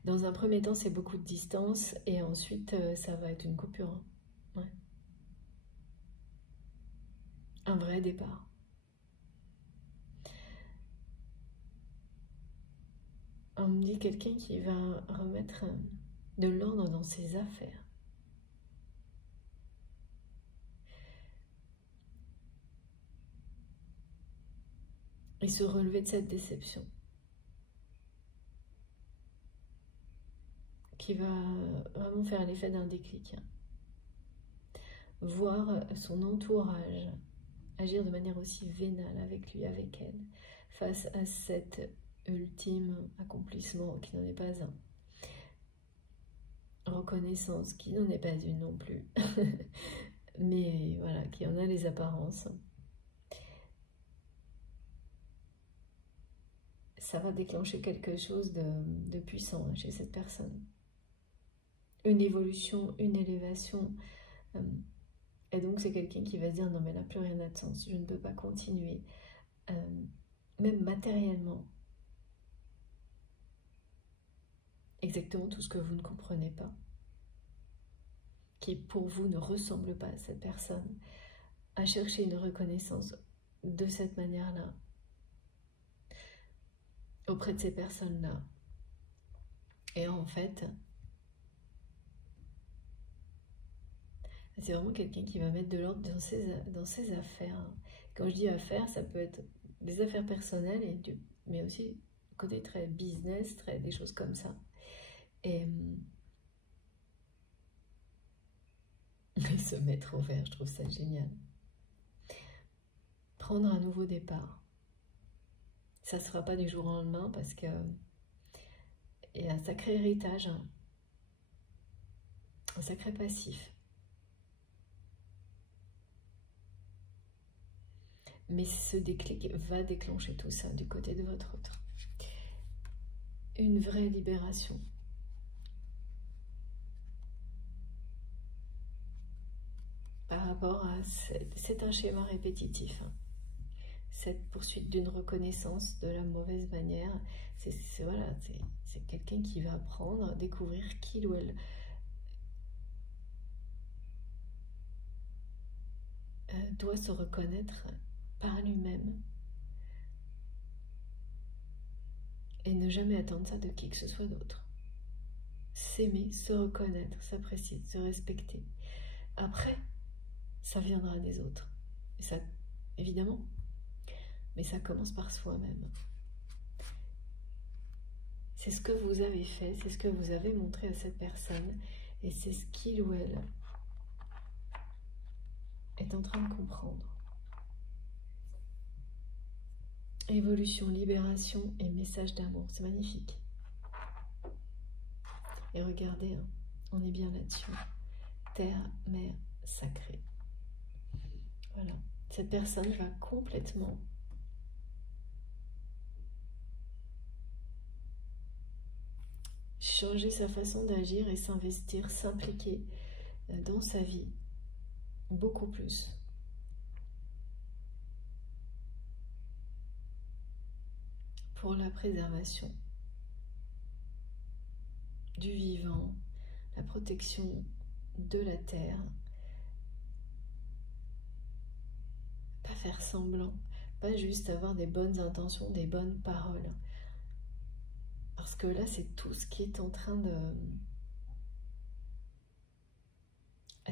dans un premier temps, c'est beaucoup de distance et ensuite, ça va être une coupure. Hein. Ouais. Un vrai départ. On me dit quelqu'un qui va remettre de l'ordre dans ses affaires. Et se relever de cette déception. Qui va vraiment faire l'effet d'un déclic. Voir son entourage agir de manière aussi vénale avec lui, avec elle, face à cet ultime accomplissement qui n'en est pas un. Reconnaissance qui n'en est pas une non plus, mais voilà, qui en a les apparences. Ça va déclencher quelque chose de puissant chez cette personne. Une évolution, une élévation. Et donc c'est quelqu'un qui va se dire non mais là plus rien n'a de sens, je ne peux pas continuer, même matériellement. Exactement tout ce que vous ne comprenez pas, qui pour vous ne ressemble pas à cette personne, à chercher une reconnaissance de cette manière-là, auprès de ces personnes-là. Et en fait, c'est vraiment quelqu'un qui va mettre de l'ordre dans ses affaires. Quand je dis affaires, ça peut être des affaires personnelles, mais aussi côté très business, des choses comme ça. Et se mettre au vert, je trouve ça génial. Prendre un nouveau départ. Ça ne sera pas du jour au lendemain parce que il y a un sacré héritage, un sacré passif. Mais ce déclic va déclencher tout ça du côté de votre autre. Une vraie libération. Par rapport à... C'est un schéma répétitif. Hein. Cette poursuite d'une reconnaissance de la mauvaise manière, voilà, c'est quelqu'un qui va apprendre, découvrir qu'il ou elle doit se reconnaître par lui-même et ne jamais attendre ça de qui que ce soit d'autre. S'aimer, se reconnaître, s'apprécier, se respecter. Après, ça viendra des autres. Et ça, évidemment, mais ça commence par soi-même. C'est ce que vous avez fait, c'est ce que vous avez montré à cette personne, et c'est ce qu'il ou elle est en train de comprendre. Évolution, libération et message d'amour, c'est magnifique. Et regardez, hein, on est bien là-dessus. Terre, mer, sacré. Voilà. Cette personne va complètement changer sa façon d'agir et s'investir, s'impliquer dans sa vie beaucoup plus. Pour la préservation du vivant, la protection de la terre. Pas faire semblant, pas juste avoir des bonnes intentions, des bonnes paroles. Parce que là, c'est tout ce qui est en train de...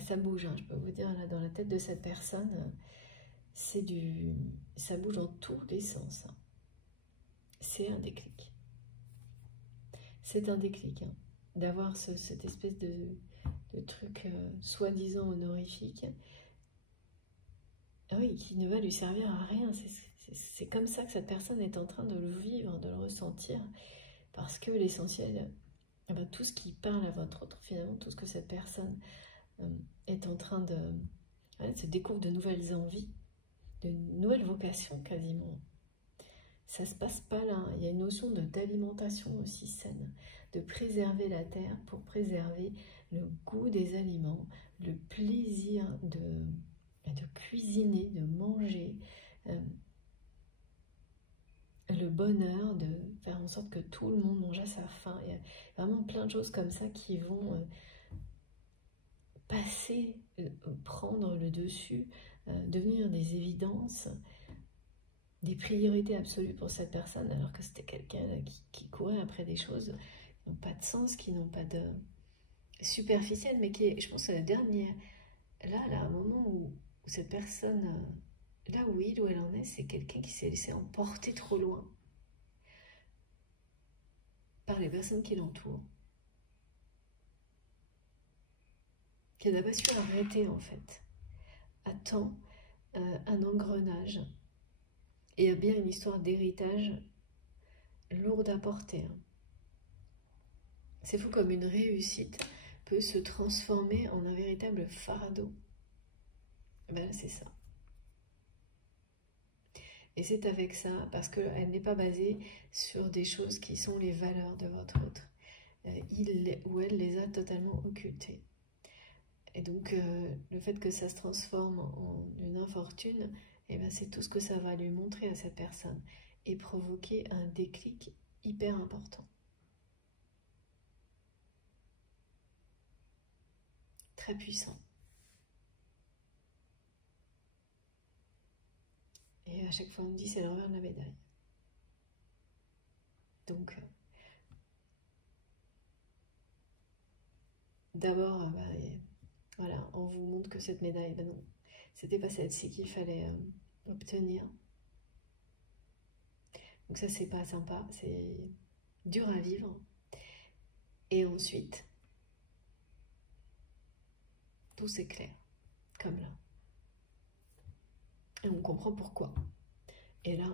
Ça bouge, hein, je peux vous dire, là, dans la tête de cette personne, c'est du... ça bouge dans tous les sens. C'est un déclic. C'est un déclic, hein, d'avoir cette espèce de truc soi-disant honorifique, oui, qui ne va lui servir à rien. C'est comme ça que cette personne est en train de le vivre, de le ressentir, parce que l'essentiel, eh ben, tout ce qui parle à votre autre, finalement, tout ce que cette personne est en train de... se découvre de nouvelles envies, de nouvelles vocations quasiment. Ça se passe pas là. Il y a une notion d'alimentation aussi saine, de préserver la terre pour préserver le goût des aliments, le plaisir de cuisiner, de manger, le bonheur de faire en sorte que tout le monde mange à sa faim. Il y a vraiment plein de choses comme ça qui vont passer, prendre le dessus, devenir des évidences, des priorités absolues pour cette personne, alors que c'était quelqu'un qui courait après des choses qui n'ont pas de sens, qui n'ont pas de superficielles, mais qui est, je pense, à la dernière. Là, un moment où cette personne, là où il ou elle en est, c'est quelqu'un qui s'est laissé emporter trop loin par les personnes qui l'entourent, qui n'a pas su arrêter en fait, à temps, un engrenage. Et il y a bien une histoire d'héritage lourde à porter. C'est fou comme une réussite peut se transformer en un véritable fardeau. Ben là, c'est ça. Et c'est avec ça, parce qu'elle n'est pas basée sur des choses qui sont les valeurs de votre autre. Il ou elle les a totalement occultées. Et donc, le fait que ça se transforme en une infortune, eh ben, c'est tout ce que ça va lui montrer à cette personne et provoquer un déclic hyper important. Très puissant. Et à chaque fois, on me dit c'est le revers de la médaille. Donc, d'abord, voilà, on vous montre que cette médaille, ben non, c'était pas celle-ci qu'il fallait obtenir. Donc ça, c'est pas sympa, c'est dur à vivre. Et ensuite, tout s'éclaire, comme là. Et on comprend pourquoi. Et là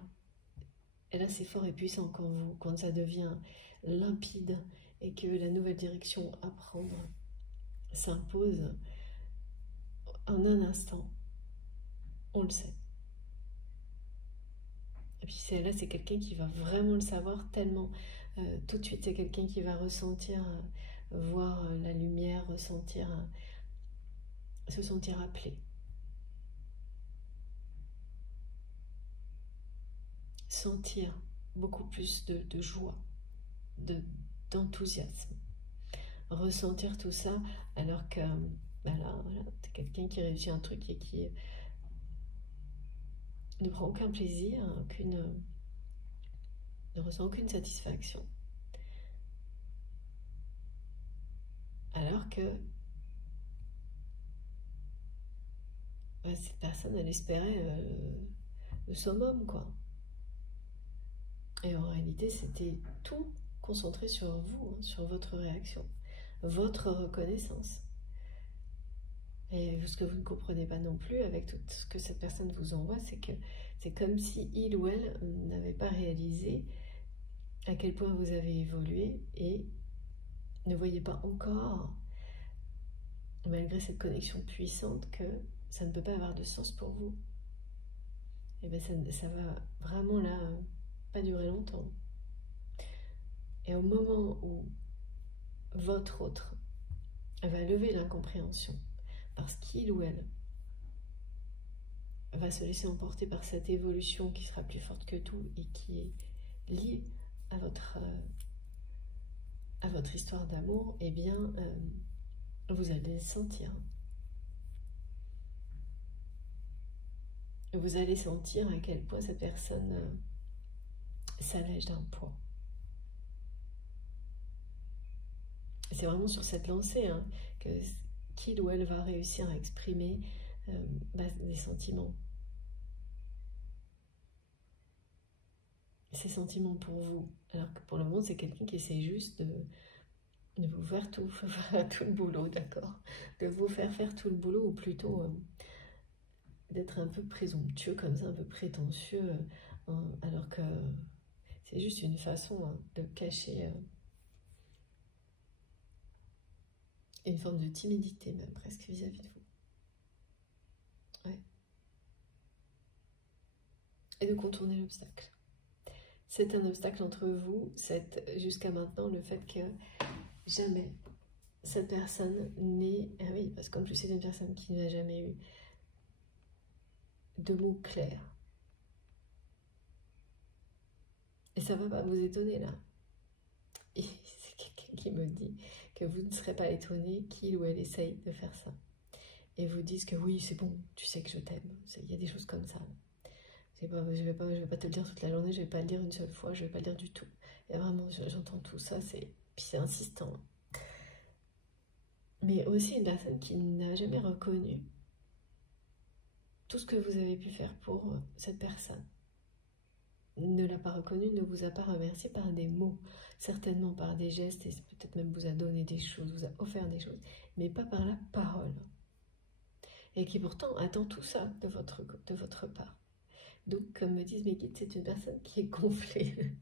c'est fort et puissant quand ça devient limpide et que la nouvelle direction à prendre s'impose en un instant. On le sait. Et puis là, c'est quelqu'un qui va vraiment le savoir tellement tout de suite, c'est quelqu'un qui va ressentir, voir la lumière, ressentir, se sentir appelé. Sentir beaucoup plus de joie, d'enthousiasme. Ressentir tout ça alors que voilà, c'est quelqu'un qui réussit un truc et qui ne prend aucun plaisir, ne ressent aucune satisfaction. Alors que cette personne, elle espérait le summum, quoi. Et en réalité, c'était tout concentré sur vous, hein, sur votre réaction, votre reconnaissance. Et ce que vous ne comprenez pas non plus avec tout ce que cette personne vous envoie, c'est que c'est comme si il ou elle n'avait pas réalisé à quel point vous avez évolué et ne voyez pas encore, malgré cette connexion puissante, que ça ne peut pas avoir de sens pour vous. Et bien ça va vraiment là pas durer longtemps. Et au moment où votre autre va lever l'incompréhension, parce qu'il ou elle va se laisser emporter par cette évolution qui sera plus forte que tout et qui est liée à votre histoire d'amour, eh bien, vous allez le sentir. Vous allez sentir à quel point cette personne s'allège d'un poids. C'est vraiment sur cette lancée hein, que qu'il ou elle va réussir à exprimer des sentiments. Ces sentiments pour vous. Alors que pour le moment, c'est quelqu'un qui essaie juste de vous faire tout le boulot, d'accord? De vous faire tout le boulot, ou plutôt d'être un peu présomptueux comme ça, un peu prétentieux, alors que c'est juste une façon hein, de cacher une forme de timidité même presque vis-à-vis de vous. Ouais. Et de contourner l'obstacle. C'est un obstacle entre vous, jusqu'à maintenant, le fait que jamais cette personne n'est... Ah oui, parce qu'en plus c'est une personne qui n'a jamais eu de mots clairs. Et ça ne va pas vous étonner là. Et c'est quelqu'un qui me dit que vous ne serez pas étonné qu'il ou elle essaye de faire ça. Et vous disent que oui, c'est bon, tu sais que je t'aime. Il y a des choses comme ça. Je vais pas te le dire toute la journée, je vais pas le dire une seule fois, je vais pas le dire du tout. Et vraiment, j'entends tout ça, puis c'est insistant. Mais aussi une personne qui n'a jamais reconnu tout ce que vous avez pu faire pour cette personne. Ne l'a pas reconnu, ne vous a pas remercié par des mots, certainement par des gestes, et peut-être même vous a donné des choses, vous a offert des choses, mais pas par la parole. Et qui pourtant attend tout ça de votre part. Donc, comme me disent mes guides, c'est une personne qui est gonflée.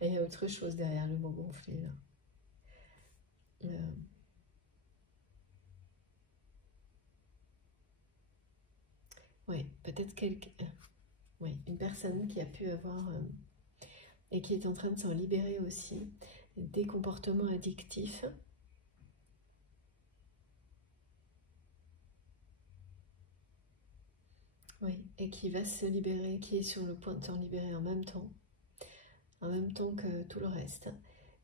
Et il y a autre chose derrière le mot gonflé, là. Oui, peut-être une personne qui a pu avoir et qui est en train de s'en libérer aussi des comportements addictifs. Oui, et qui va se libérer, qui est sur le point de s'en libérer en même temps que tout le reste.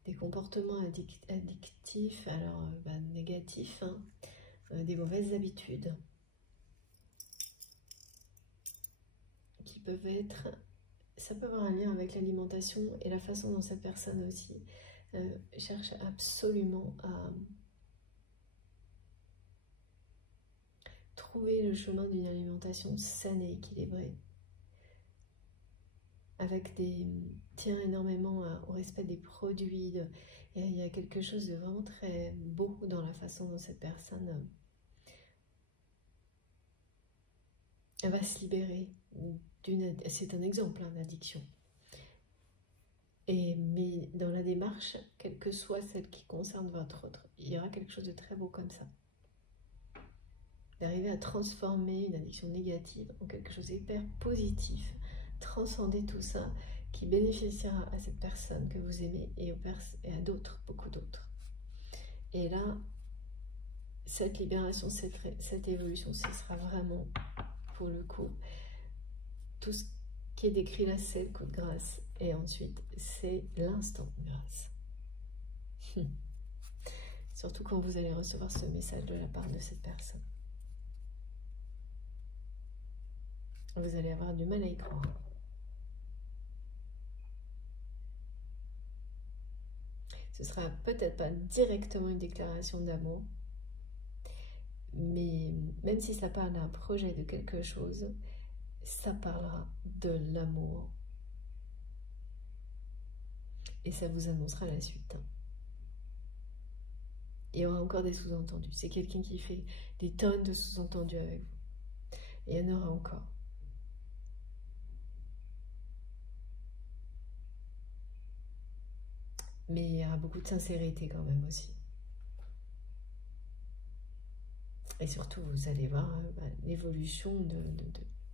Des comportements addictifs, alors négatifs, hein, des mauvaises habitudes qui peuvent être... Ça peut avoir un lien avec l'alimentation et la façon dont cette personne aussi cherche absolument à trouver le chemin d'une alimentation saine et équilibrée, avec tient énormément au respect des produits. Il y a quelque chose de vraiment très beau dans la façon dont cette personne elle va se libérer c'est un exemple hein, d'addiction. Mais dans la démarche, quelle que soit celle qui concerne votre autre, il y aura quelque chose de très beau comme ça. D'arriver à transformer une addiction négative en quelque chose d'hyper positif, transcender tout ça, qui bénéficiera à cette personne que vous aimez et à d'autres, beaucoup d'autres. Et là, cette libération, cette évolution, ce sera vraiment, pour le coup, tout ce qui est décrit là, c'est le coup de grâce. Et ensuite, c'est l'instant de grâce. Surtout quand vous allez recevoir ce message de la part de cette personne. Vous allez avoir du mal à y croire. Ce sera peut-être pas directement une déclaration d'amour, mais même si ça parle d'un projet, de quelque chose, ça parlera de l'amour. Et ça vous annoncera la suite. Il y aura encore des sous-entendus. C'est quelqu'un qui fait des tonnes de sous-entendus avec vous. Et il y en aura encore. Mais il y aura beaucoup de sincérité quand même aussi. Et surtout, vous allez voir l'évolution de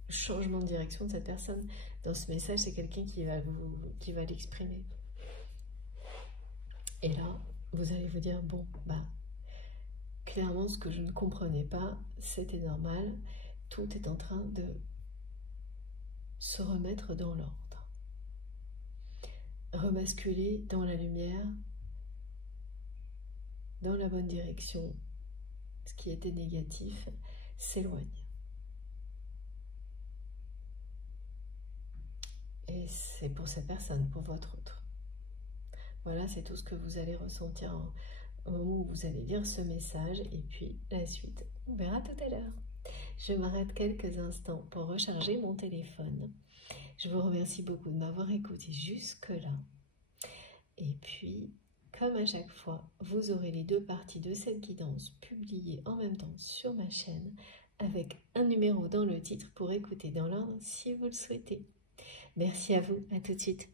changement de direction de cette personne. Dans ce message, c'est quelqu'un qui va l'exprimer. Et là, vous allez vous dire, bon, clairement, ce que je ne comprenais pas, c'était normal. Tout est en train de se remettre dans l'ordre. Rebasculer dans la lumière, dans la bonne direction. Ce qui était négatif s'éloigne. Et c'est pour cette personne, pour votre autre. Voilà, c'est tout ce que vous allez ressentir au moment où vous allez lire ce message. Et puis la suite, on verra tout à l'heure. Je m'arrête quelques instants pour recharger mon téléphone. Je vous remercie beaucoup de m'avoir écouté jusque-là. Et puis, comme à chaque fois, vous aurez les 2 parties de cette guidance publiées en même temps sur ma chaîne avec un numéro dans le titre pour écouter dans l'ordre si vous le souhaitez. Merci à vous, à tout de suite.